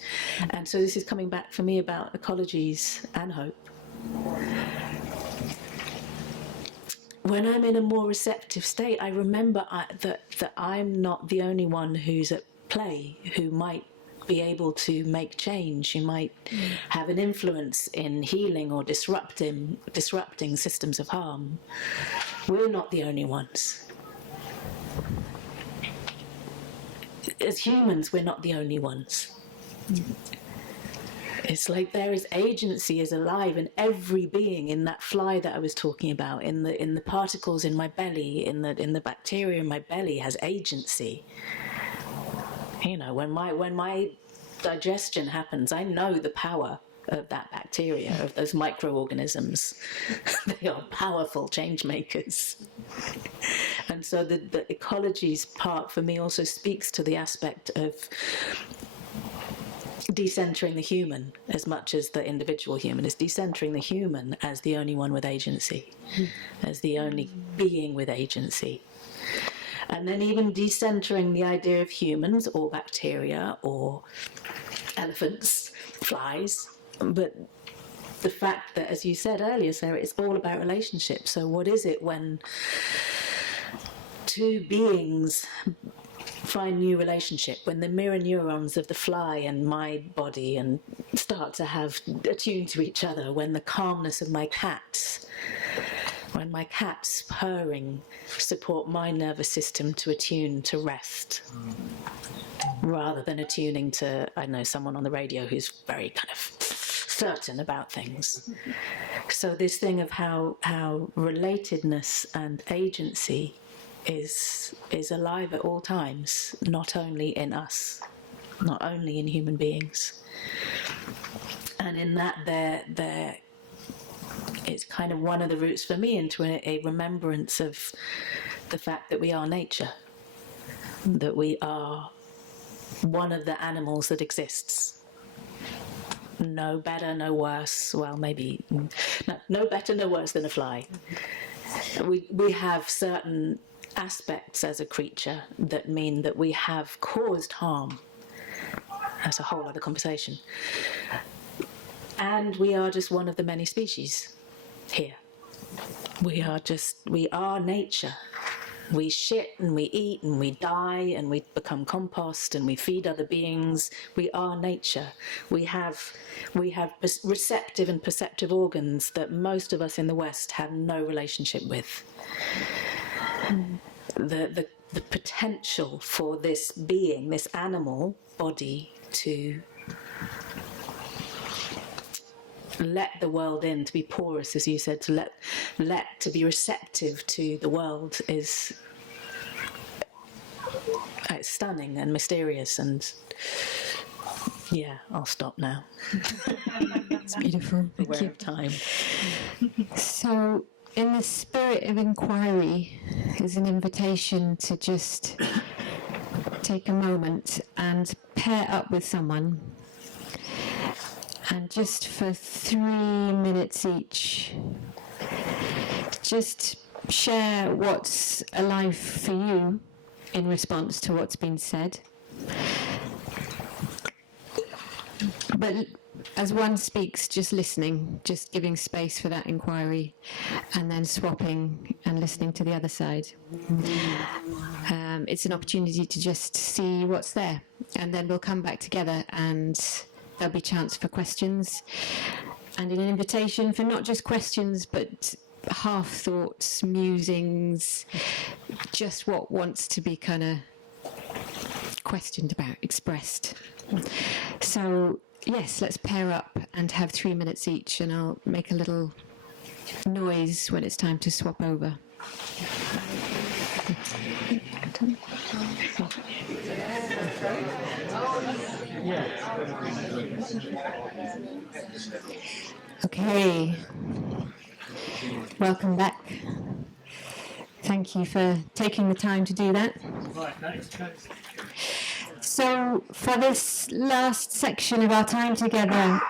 And so this is coming back for me about ecologies and hope. When I'm in a more receptive state, I remember that I'm not the only one who's at play, who might be able to make change, who might have an influence in healing or disrupting systems of harm. We're not the only ones. As humans, we're not the only ones. It's like there is agency is alive in every being, in that fly that I was talking about, in the particles in my belly, in the bacteria in my belly has agency. You know, when my digestion happens, I know the power of that bacteria, of those microorganisms. They are powerful change makers. And so the ecologies part for me also speaks to the aspect of decentering the human as much as the individual human, is decentering the human as the only one with agency, as the only being with agency. And then even decentering the idea of humans or bacteria or elephants, flies, but the fact that, as you said earlier, Sarah, it's all about relationships. So what is it when two beings find new relationship, when the mirror neurons of the fly and my body and start to have attune to each other, when the calmness of my cat, when my cat's purring support my nervous system to attune to rest, rather than attuning to, I don't know, someone on the radio who's very kind of certain about things. So this thing of how relatedness and agency is alive at all times, not only in us, not only in human beings. And in that there it's kind of one of the roots for me into a remembrance of the fact that we are nature, that we are one of the animals that exists. No better, no worse, well, maybe, no better, no worse than a fly. We have certain aspects as a creature that mean that we have caused harm. That's a whole other conversation. And we are just one of the many species here. We are nature. We shit and we eat and we die and we become compost and we feed other beings. We are nature. We have receptive and perceptive organs that most of us in the West have no relationship with. The potential for this being, this animal body, to let the world in, to be porous, as you said, to to be receptive to the world is it's stunning and mysterious. And yeah, I'll stop now. It's beautiful. Aware of time. So, in the spirit of inquiry, is an invitation to just take a moment and pair up with someone, and just for 3 minutes each, just share what's alive for you in response to what's been said. But as one speaks, just listening, just giving space for that inquiry, and then swapping and listening to the other side. It's an opportunity to just see what's there, and then we'll come back together and there'll be chance for questions. and an invitation for not just questions but half thoughts, musings, just what wants to be kind of questioned about, expressed. So yes, let's pair up and have 3 minutes each, and I'll make a little noise when it's time to swap over. Okay, welcome back. Thank you for taking the time to do that. So for this last section of our time together,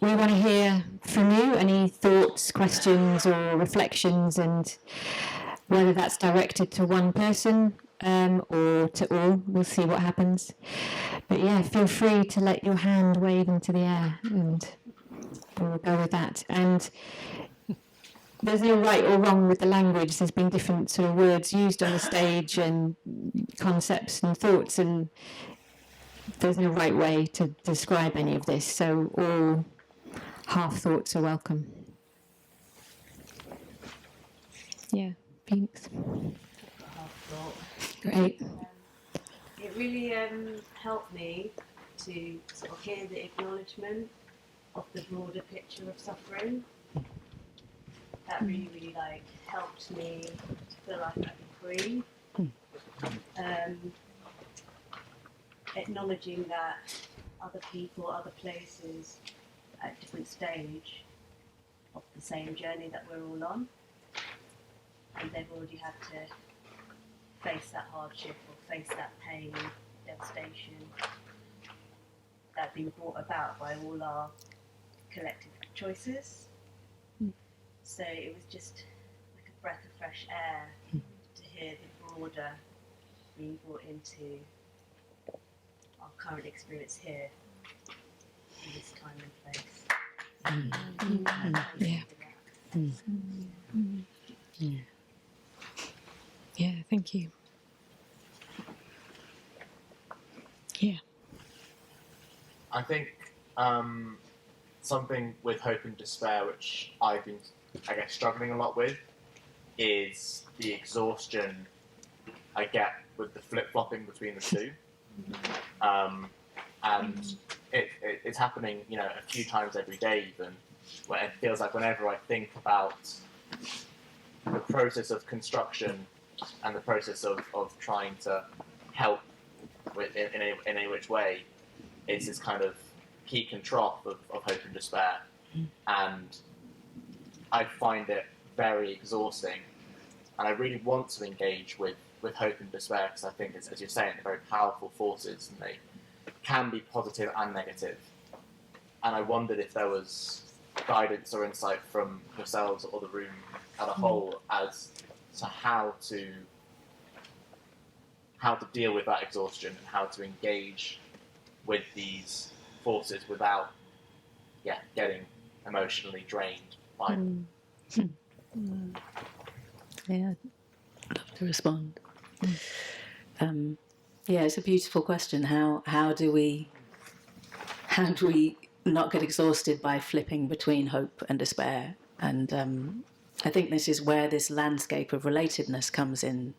we want to hear from you any thoughts, questions or reflections, and whether that's directed to one person or to all. We'll see what happens. But yeah, feel free to let your hand wave into the air and we'll go with that. And there's no right or wrong with the language. There's been different sort of words used on the stage and concepts and thoughts, and there's no right way to describe any of this. So all half thoughts are welcome. Yeah, thanks. Great. It really helped me to sort of hear the acknowledgement of the broader picture of suffering. That really, really helped me feel like I could breathe. Acknowledging that other people, other places, at different stage of the same journey that we're all on, and they've already had to face that hardship or face that pain, devastation that's been brought about by all our collective choices. So it was just like a breath of fresh air to hear the broader being brought into our current experience here in this time and place. Yeah, thank you. Yeah. I think something with hope and despair, which I've been, I guess, struggling a lot with, is the exhaustion I get with the flip-flopping between the two. And it's happening, a few times every day even, where it feels like whenever I think about the process of construction and the process of trying to help in a which way, it's this kind of peak and trough of hope and despair. And I find it very exhausting. And I really want to engage with hope and despair, because I think, as you're saying, they're very powerful forces, and they can be positive and negative. And I wondered if there was guidance or insight from yourselves or the room as a whole as to how to deal with that exhaustion and how to engage with these forces without getting emotionally drained by them. Yeah, I'd love to respond. It's a beautiful question. How do we not get exhausted by flipping between hope and despair? And I think this is where this landscape of relatedness comes in,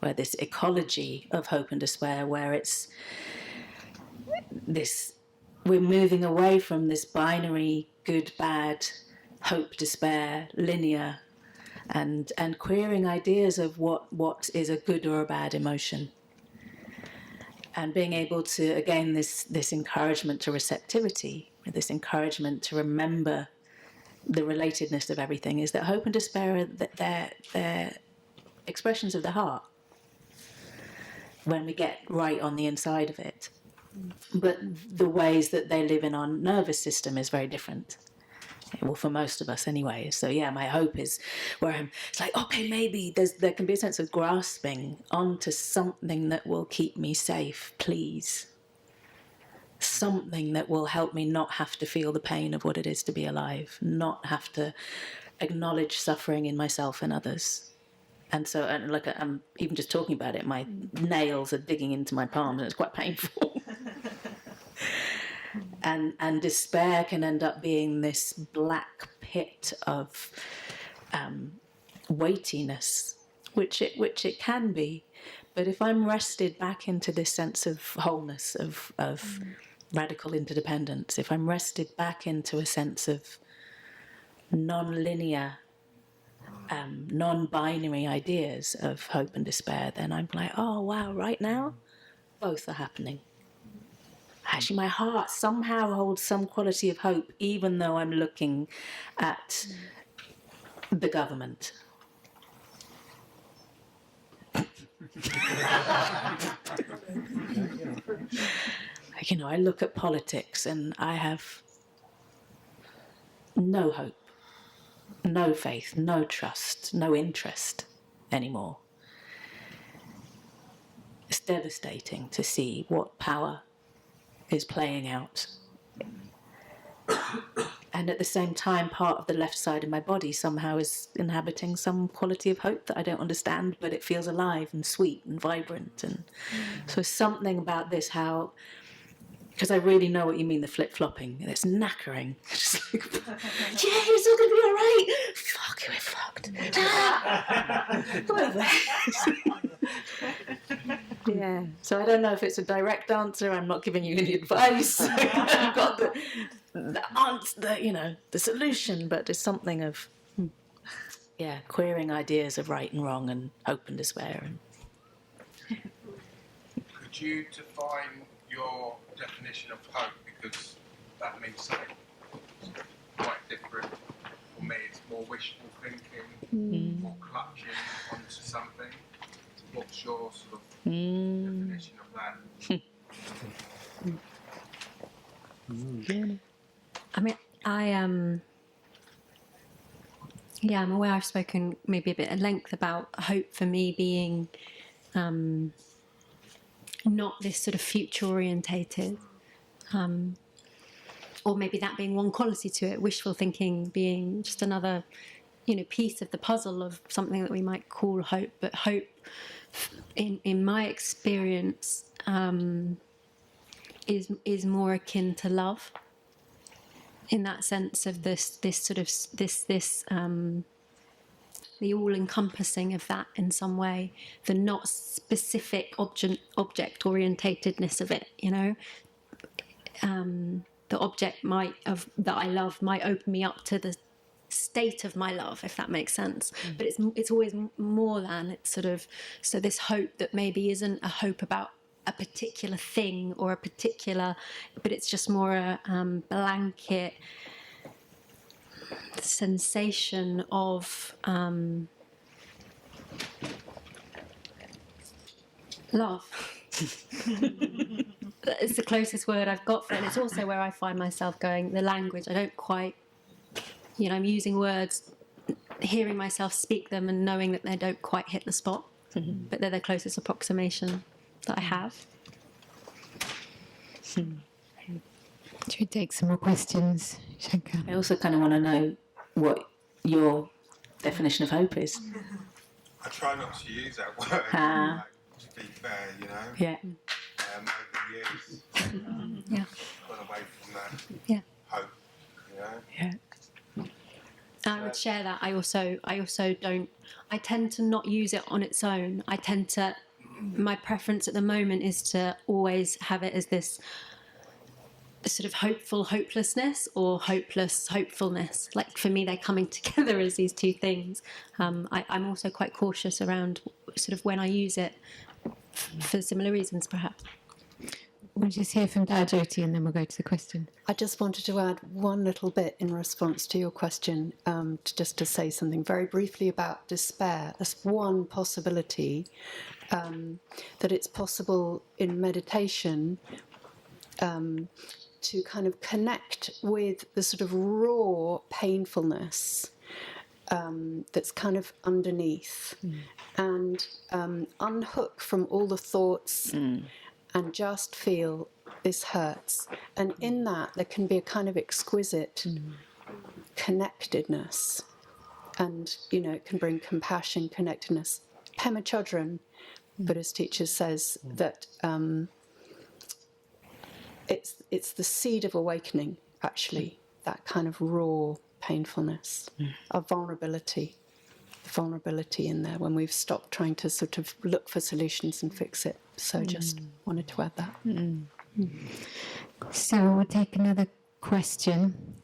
where this ecology of hope and despair, where it's this, we're moving away from this binary good, bad, hope, despair, linear, and queering ideas of what is a good or a bad emotion. And being able to, again, this encouragement to receptivity, this encouragement to remember the relatedness of everything, is that hope and despair are they're expressions of the heart when we get right on the inside of it. But the ways that they live in our nervous system is very different. Well, for most of us anyway. So my hope is where it's like, okay, maybe there can be a sense of grasping onto something that will keep me safe, please. Something that will help me not have to feel the pain of what it is to be alive, not have to acknowledge suffering in myself and others. And so, I'm even just talking about it, my nails are digging into my palms and it's quite painful. and despair can end up being this black pit of weightiness, which it can be. But if I'm rested back into this sense of wholeness, of radical interdependence, if I'm rested back into a sense of non-linear, non-binary ideas of hope and despair, then I'm like, oh wow, right now, both are happening. Actually, my heart somehow holds some quality of hope, even though I'm looking at the government. You know, I look at politics and I have no hope, no faith, no trust, no interest anymore. It's devastating to see what power is playing out. And at the same time, part of the left side of my body somehow is inhabiting some quality of hope that I don't understand, but it feels alive and sweet and vibrant. And so something about this, how, because I really know what you mean, the flip-flopping, and it's knackering. Just like, yeah, it's all going to be all right. Fuck, we're fucked. Come over. Yeah. So I don't know if it's a direct answer. I'm not giving you any advice. I've got the answer, you know, the solution, but there's something of, queering ideas of right and wrong and hope and despair. Could you define your definition of hope, because that means something quite different. For me, it's more wishful thinking, more clutching onto something. What's your sort of definition of that? I mean, I'm aware I've spoken maybe a bit at length about hope for me being not this sort of future orientated, or maybe that being one quality to it, wishful thinking being just another, piece of the puzzle of something that we might call hope. But hope, in my experience, is more akin to love, in that sense of this the all-encompassing of that in some way, the not specific object orientatedness of it. The object that I love might open me up to the state of my love, if that makes sense. But it's always more than, it's sort of, so this hope that maybe isn't a hope about a particular thing or a particular, but it's just more a blanket sensation of love. It's the closest word I've got for it. And it's also where I find myself going, the language, I don't quite, I'm using words, hearing myself speak them and knowing that they don't quite hit the spot, but they're the closest approximation that I have. Should we take some more questions, Shankar? I also kind of want to know what your definition of hope is. I try not to use that word, to be fair, Yeah. Over the years, gone away from that hope, Yeah. I would share that. I also don't, I tend to not use it on its own. My preference at the moment is to always have it as this sort of hopeful hopelessness or hopeless hopefulness. Like, for me, they're coming together as these two things. I'm also quite cautious around sort of when I use it for similar reasons, perhaps. We'll just hear from Jyoti and then we'll go to the question. I just wanted to add one little bit in response to your question, just to say something very briefly about despair as one possibility, that it's possible in meditation to kind of connect with the sort of raw painfulness that's kind of underneath, and unhook from all the thoughts and just feel this hurts. And in that, there can be a kind of exquisite connectedness. And, it can bring compassion, connectedness. Pema Chodron, Buddhist teacher, says that it's the seed of awakening, actually, that kind of raw painfulness, of vulnerability in there when we've stopped trying to sort of look for solutions and fix it. So just wanted to add that. So we'll take another question.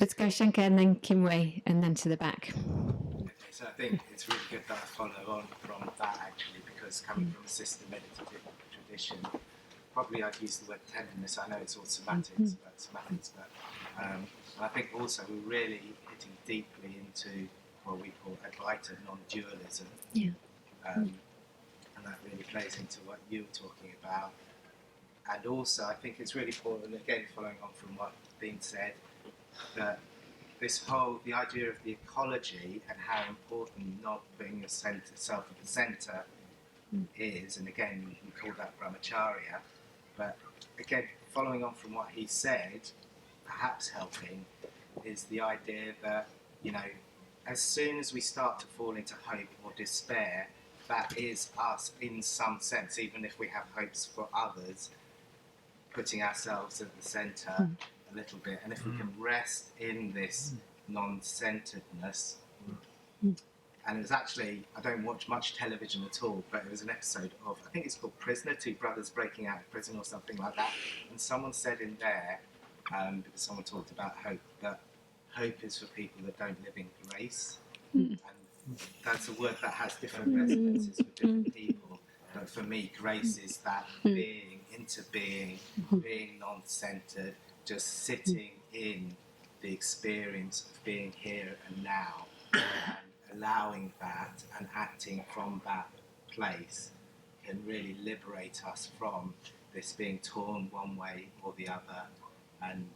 Let's go Shankar and then Kim Wei and then to the back. Okay, so I think it's really good that I follow on from that actually, because coming from a system meditative tradition, probably I'd use the word tenderness. I know it's all semantics, but I think also we're really hitting deeply into what we call Advaita non-dualism. Yeah. And that really plays into what you were talking about. And also, I think it's really important, again, following on from what Dean said, that the idea of the ecology and how important not putting yourself at the centre is, and again, we call that brahmacharya, but again, following on from what he said, perhaps helping, is the idea that, as soon as we start to fall into hope or despair, that is us in some sense, even if we have hopes for others, putting ourselves at the centre a little bit. And if we can rest in this non-centeredness, and it was actually, I don't watch much television at all, but it was an episode of, I think it's called Prisoner, two brothers breaking out of prison or something like that. And someone said in there, because someone talked about hope, that hope is for people that don't live in grace. And that's a word that has different resonances for different people. But for me, grace is that being into being non-centered, just sitting in the experience of being here and now, and allowing that and acting from that place can really liberate us from this being torn one way or the other, and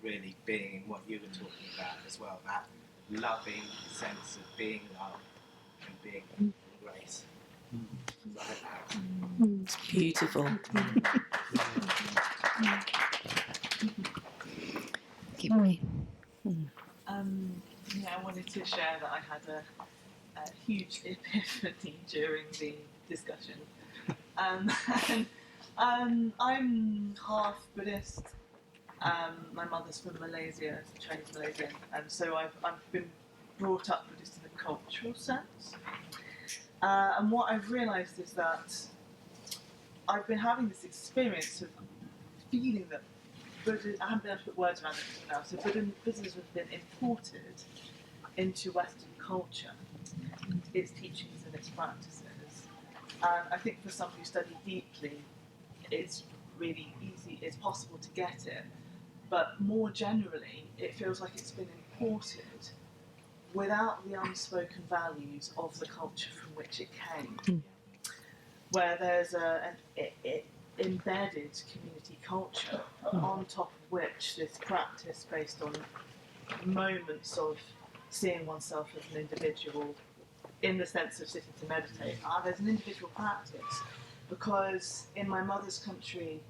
really being in what you were talking about as well, that loving sense of being loved and being in grace. It's beautiful. Kim Wei. I wanted to share that I had a huge epiphany during the discussion. I'm half Buddhist. My mother's from Malaysia, Chinese Malaysian, and so I've been brought up Buddhist in a cultural sense. And what I've realised is that I've been having this experience of feeling that Buddhism, I haven't been able to put words around it now, so Buddhism has been imported into Western culture, its teachings and its practices. And I think for some who study deeply, it's really easy, it's possible to get it. But more generally, it feels like it's been imported without the unspoken values of the culture from which it came, where there's an embedded community culture on top of which this practice based on moments of seeing oneself as an individual in the sense of sitting to meditate. There's an individual practice, because in my mother's country,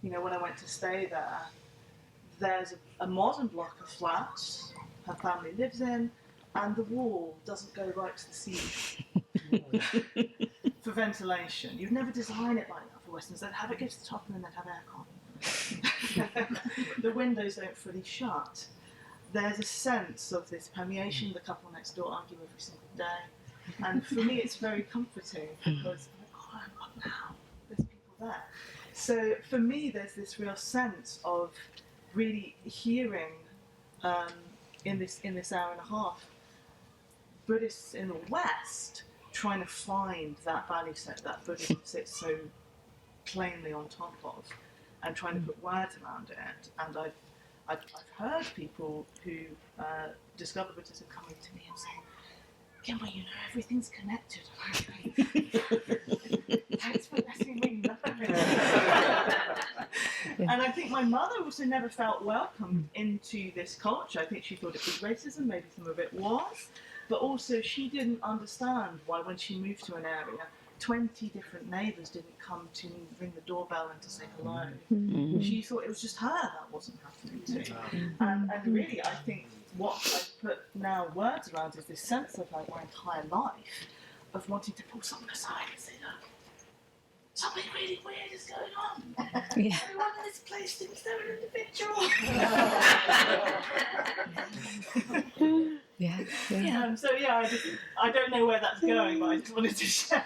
when I went to stay there, there's a modern block of flats her family lives in, and the wall doesn't go right to the ceiling for ventilation. You'd never design it like that for Westerns. They'd have it go to the top and then they'd have aircon. The windows don't fully shut. There's a sense of this permeation. The couple next door argue every single day. And for me, it's very comforting because, I'm up now. There's people there. So for me, there's this real sense of really hearing in this hour and a half, Buddhists in the West trying to find that value set that Buddhism sits so plainly on top of, and trying to put words around it. And I've heard people who discover Buddhism coming to me and saying, Kimber, everything's connected. Thanks for letting me know. And I think my mother also never felt welcomed into this culture. I think she thought it was racism, maybe some of it was, but also she didn't understand why when she moved to an area, 20 different neighbours didn't come to ring the doorbell and to say hello. She thought it was just her that wasn't happening to. And really, I think what I put now words around is this sense of like my entire life of wanting to pull someone aside and say, look, something really weird is going on. Yeah. Everyone in this place thinks they're an individual. Yeah. So yeah, I don't know where that's going, but I just wanted to share.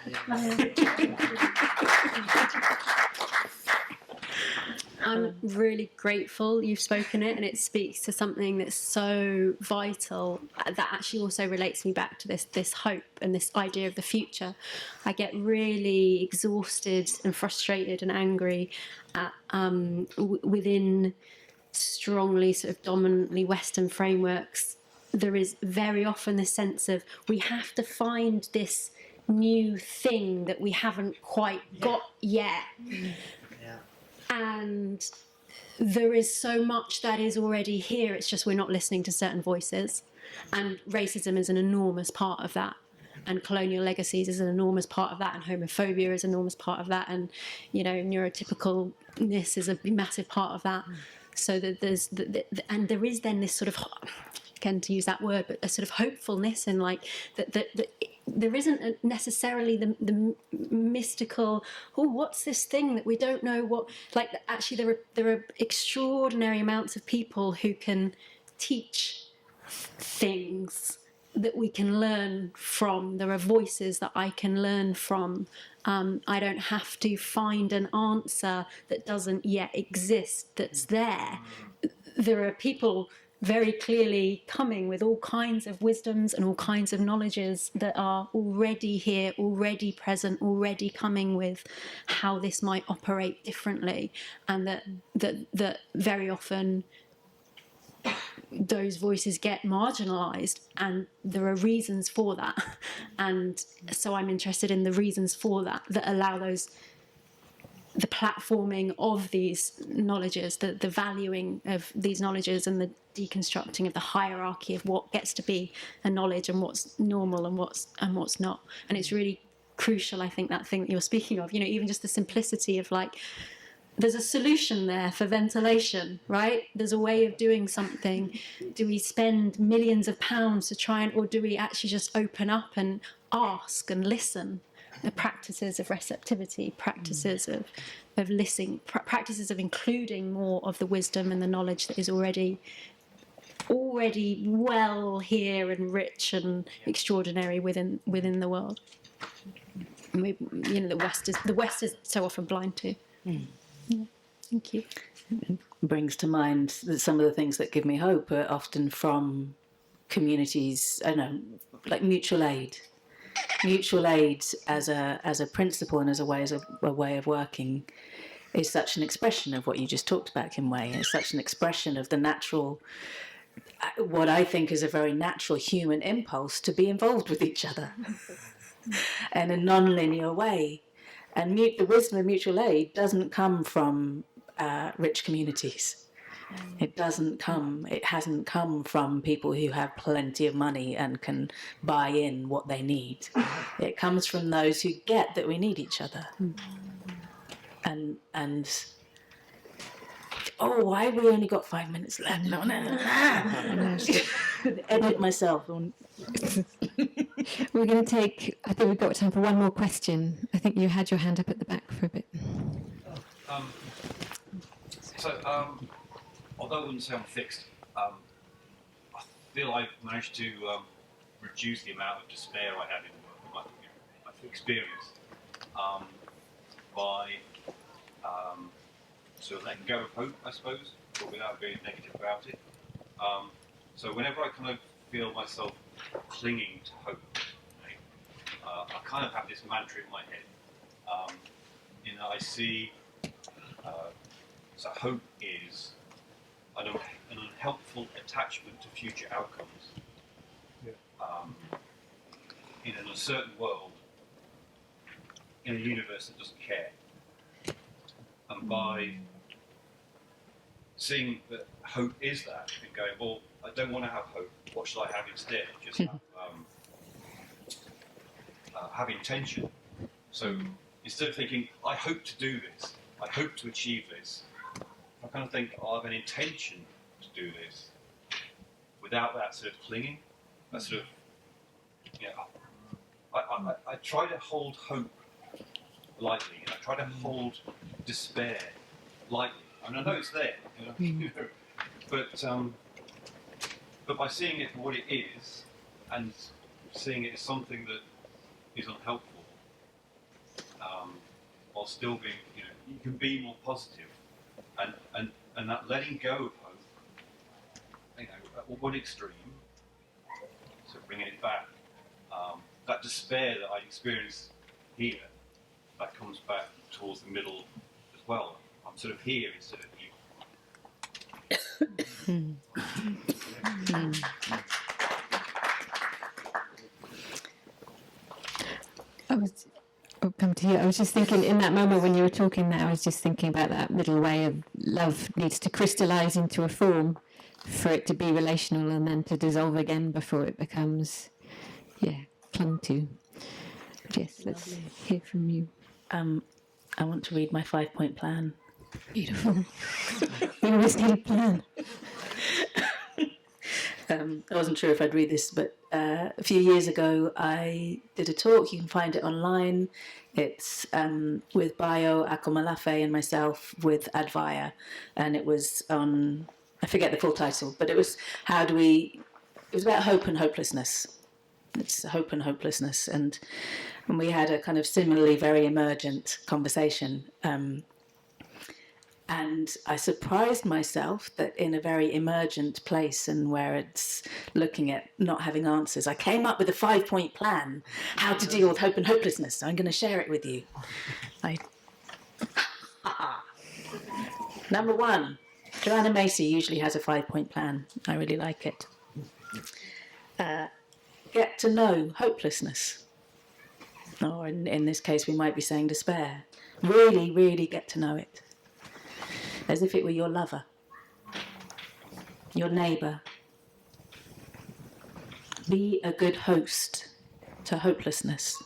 I'm really grateful you've spoken it, and it speaks to something that's so vital that actually also relates me back to this hope and this idea of the future. I get really exhausted and frustrated and angry at within strongly sort of dominantly Western frameworks. There is very often this sense of we have to find this new thing that we haven't quite got yet. And there is so much that is already here, it's just we're not listening to certain voices. And racism is an enormous part of that. And colonial legacies is an enormous part of that. And homophobia is an enormous part of that. And, you know, neurotypicalness is a massive part of that. So that and there is then this sort of, again to use that word, but a sort of hopefulness in like that there isn't necessarily the mystical, oh, what's this thing that we don't know what, like actually there are extraordinary amounts of people who can teach things that we can learn from. There are voices that I can learn from. I don't have to find an answer that doesn't yet exist that's there. There are people very clearly coming with all kinds of wisdoms and all kinds of knowledges that are already here, already present, already coming with how this might operate differently, and that very often those voices get marginalised, and there are reasons for that. And so I'm interested in the reasons for that allow the platforming of these knowledges, the valuing of these knowledges, and the deconstructing of the hierarchy of what gets to be a knowledge and what's normal and what's not. And it's really crucial, I think, that thing that you're speaking of, you know, even just the simplicity of like, there's a solution there for ventilation, right? There's a way of doing something. Do we spend millions of pounds to try or do we actually just open up and ask and listen? The practices of receptivity, practices of listening, practices of including more of the wisdom and the knowledge that is already well here and rich and extraordinary within the world. And we, you know, the West is so often blind to. Yeah, thank you. It brings to mind that some of the things that give me hope are often from communities, I don't know, like mutual aid. Mutual aid as a principle and as a way of working is such an expression of what you just talked about, Kim Wei. It's such an expression of the natural, what I think is a very natural human impulse to be involved with each other in a non-linear way. And the wisdom of mutual aid doesn't come from rich communities. It hasn't come from people who have plenty of money and can buy in what they need. It comes from those who get that we need each other. And oh, why have we only got 5 minutes left? No. Edit myself. We're going to take, I think we've got time for one more question. I think you had your hand up at the back for a bit. Although I wouldn't say I'm fixed, I feel I've managed to reduce the amount of despair I have in my experience by sort of letting go of hope, I suppose, but without being negative about it. So whenever I kind of feel myself clinging to hope, I kind of have this mantra in my head. I see, so hope is an unhelpful attachment to future outcomes. In an uncertain world, in a universe that doesn't care. And by seeing that hope is that, and going, well, I don't want to have hope, what should I have instead? Just have intention. So instead of thinking, I hope to do this, I hope to achieve this, I kind of think, I have an intention to do this, without that sort of clinging, that sort of, I try to hold hope lightly. I try to hold despair lightly. I mean, I know it's there, but by seeing it for what it is, and seeing it as something that is unhelpful, while still being, you can be more positive, and that letting go of hope, at one extreme, so bringing it back, that despair that I experience here, that comes back towards the middle as well. I'm sort of here instead of you. I'll come to you. I was just thinking in that moment when you were talking there, I was just thinking about that middle way of love needs to crystallize into a form for it to be relational and then to dissolve again before it becomes, clung to. Yes, let's hear from you. I want to read my 5-point plan. Beautiful. You always need a plan. I wasn't sure if I'd read this, but a few years ago I did a talk. You can find it online. It's with Bayo Akomalafe and myself with Advaya, and it was on, I forget the full title, but it was it was about hope and hopelessness. It's hope and hopelessness, and we had a kind of similarly very emergent conversation. And I surprised myself that in a very emergent place and where it's looking at not having answers, I came up with a 5-point plan how to deal with hope and hopelessness. So I'm going to share it with you. Number 1, Joanna Macy usually has a 5-point plan. I really like it. Get to know hopelessness. Or in this case, we might be saying despair. Really, really get to know it. As if it were your lover, your neighbour. Be a good host to hopelessness.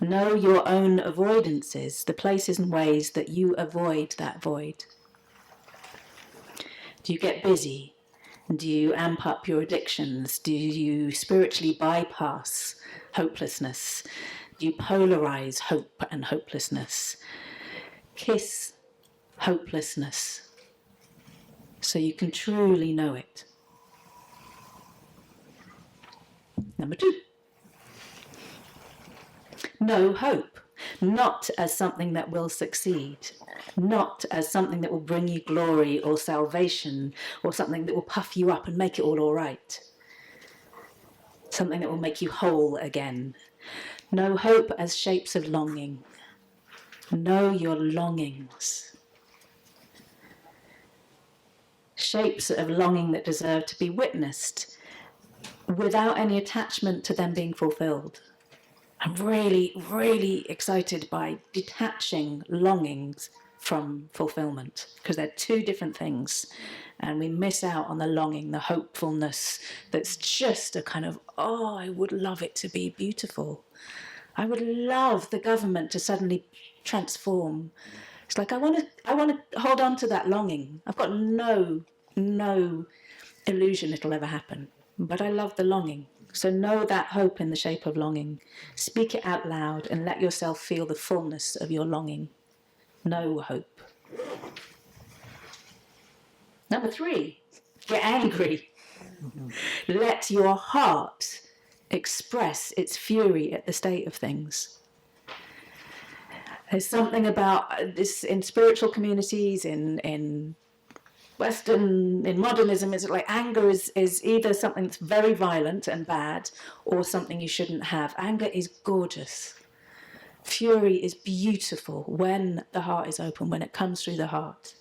Know your own avoidances, the places and ways that you avoid that void. Do you get busy? Do you amp up your addictions? Do you spiritually bypass hopelessness? Do you polarize hope and hopelessness? Kiss hopelessness so you can truly know it. Number 2, know hope, not as something that will succeed, not as something that will bring you glory or salvation or something that will puff you up and make it all right, something that will make you whole again. Know hope as shapes of longing. Know your longings. Shapes of longing that deserve to be witnessed without any attachment to them being fulfilled. I'm really, really excited by detaching longings from fulfillment, because they're 2 different things, and we miss out on the longing, the hopefulness that's just a kind of, I would love it to be beautiful. I would love the government to suddenly transform. It's like I want to hold on to that longing. I've got no illusion it'll ever happen, but I love the longing. So know that hope in the shape of longing. Speak it out loud and let yourself feel the fullness of your longing. Know hope. Number 3, get angry. Let your heart express its fury at the state of things. There's something about this in spiritual communities, in Western, in modernism, it's like anger is either something that's very violent and bad or something you shouldn't have. Anger is gorgeous. Fury is beautiful when the heart is open, when it comes through the heart.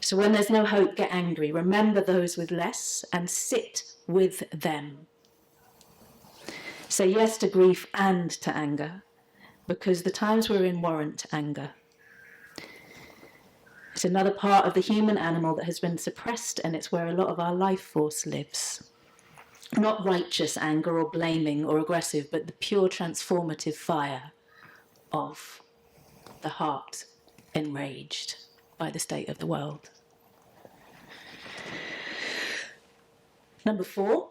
So when there's no hope, get angry. Remember those with less and sit with them. Say yes to grief and to anger, because the times we're in warrant anger. It's another part of the human animal that has been suppressed, and it's where a lot of our life force lives. Not righteous anger or blaming or aggressive, but the pure transformative fire of the heart enraged by the state of the world. Number 4,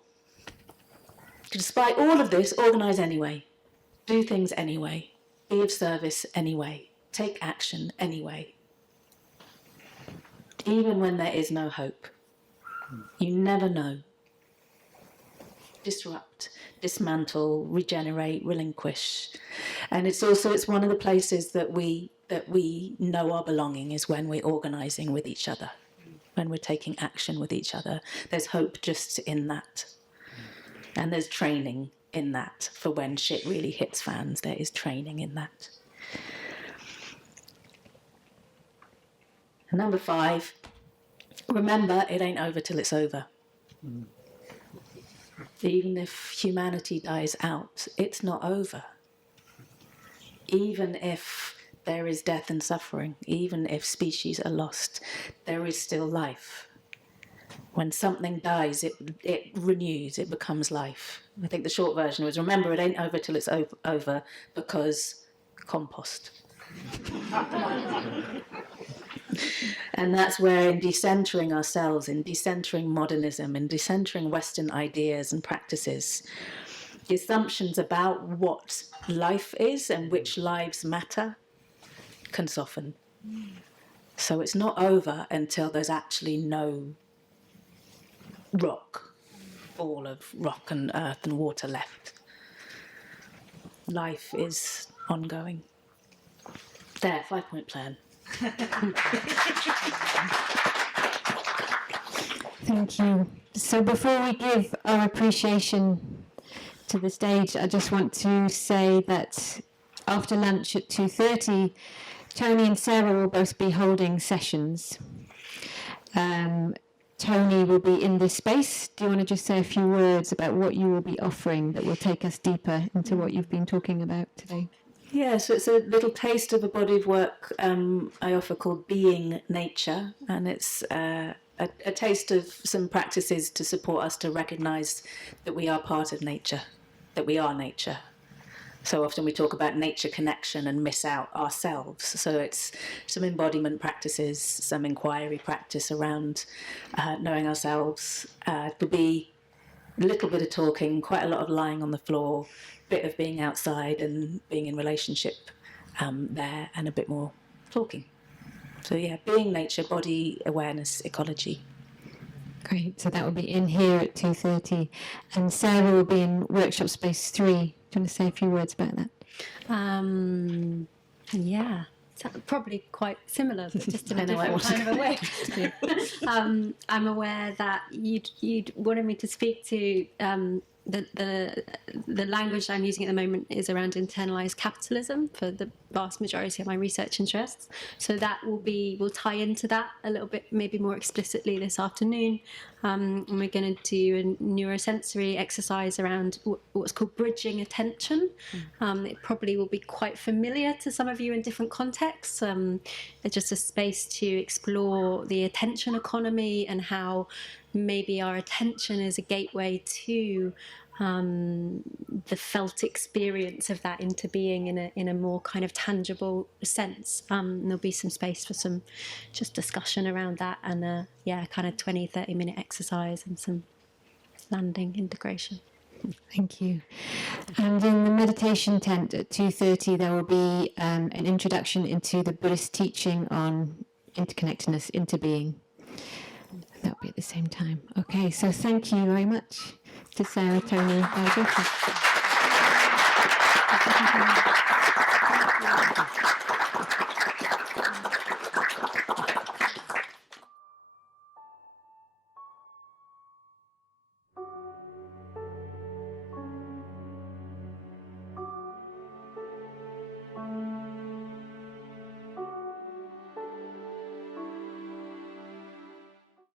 despite all of this, organise anyway. Do things anyway. Be of service anyway. Take action anyway. Even when there is no hope. You never know. Disrupt, dismantle, regenerate, relinquish. And it's one of the places that we know our belonging is when we're organising with each other, when we're taking action with each other. There's hope just in that. And there's training in that for when shit really hits fans. There is training in that. And number 5, remember it ain't over till it's over. Even if humanity dies out, it's not over. Even if there is death and suffering, even if species are lost, there is still life. When something dies, it renews, it becomes life. I think the short version was, remember, it ain't over till it's over because compost. And that's where, in decentering ourselves, in decentering modernism, in decentering Western ideas and practices, the assumptions about what life is and which lives matter can soften. So it's not over until there's actually no ball of rock and earth and water left. Life is ongoing. There, 5-point plan. Thank you. So before we give our appreciation to the stage, I just want to say that after lunch at 2:30, Toni and Sarah will both be holding sessions. Toni will be in this space. Do you want to just say a few words about what you will be offering that will take us deeper into what you've been talking about today? Yeah, so it's a little taste of a body of work I offer called Being Nature, and it's a taste of some practices to support us to recognise that we are part of nature, that we are nature. So often we talk about nature connection and miss out ourselves. So it's some embodiment practices, some inquiry practice around knowing ourselves. To be a little bit of talking, quite a lot of lying on the floor, bit of being outside and being in relationship there, and a bit more talking. So yeah, being nature, body awareness, ecology. Great. So that will be in here at 2:30, and Sarah will be in workshop space 3. Do you want to say a few words about that? Yeah, so probably quite similar, but just in a different kind of a way. I'm aware that you'd wanted me to speak to the language I'm using at the moment is around internalized capitalism for the vast majority of my research interests. So that will tie into that a little bit, maybe more explicitly this afternoon. And we're going to do a neurosensory exercise around what's called bridging attention. It probably will be quite familiar to some of you in different contexts. It's just a space to explore the attention economy and how maybe our attention is a gateway to the felt experience of that into being in a more kind of tangible sense. And there'll be some space for some just discussion around that, and kind of 20-30 minute exercise and some landing integration. Thank you. And in the meditation tent at 2:30, there will be an introduction into the Buddhist teaching on interconnectedness, interbeing. That'll be at the same time. Okay, so thank you very much to Sarah, Toni, Eliza.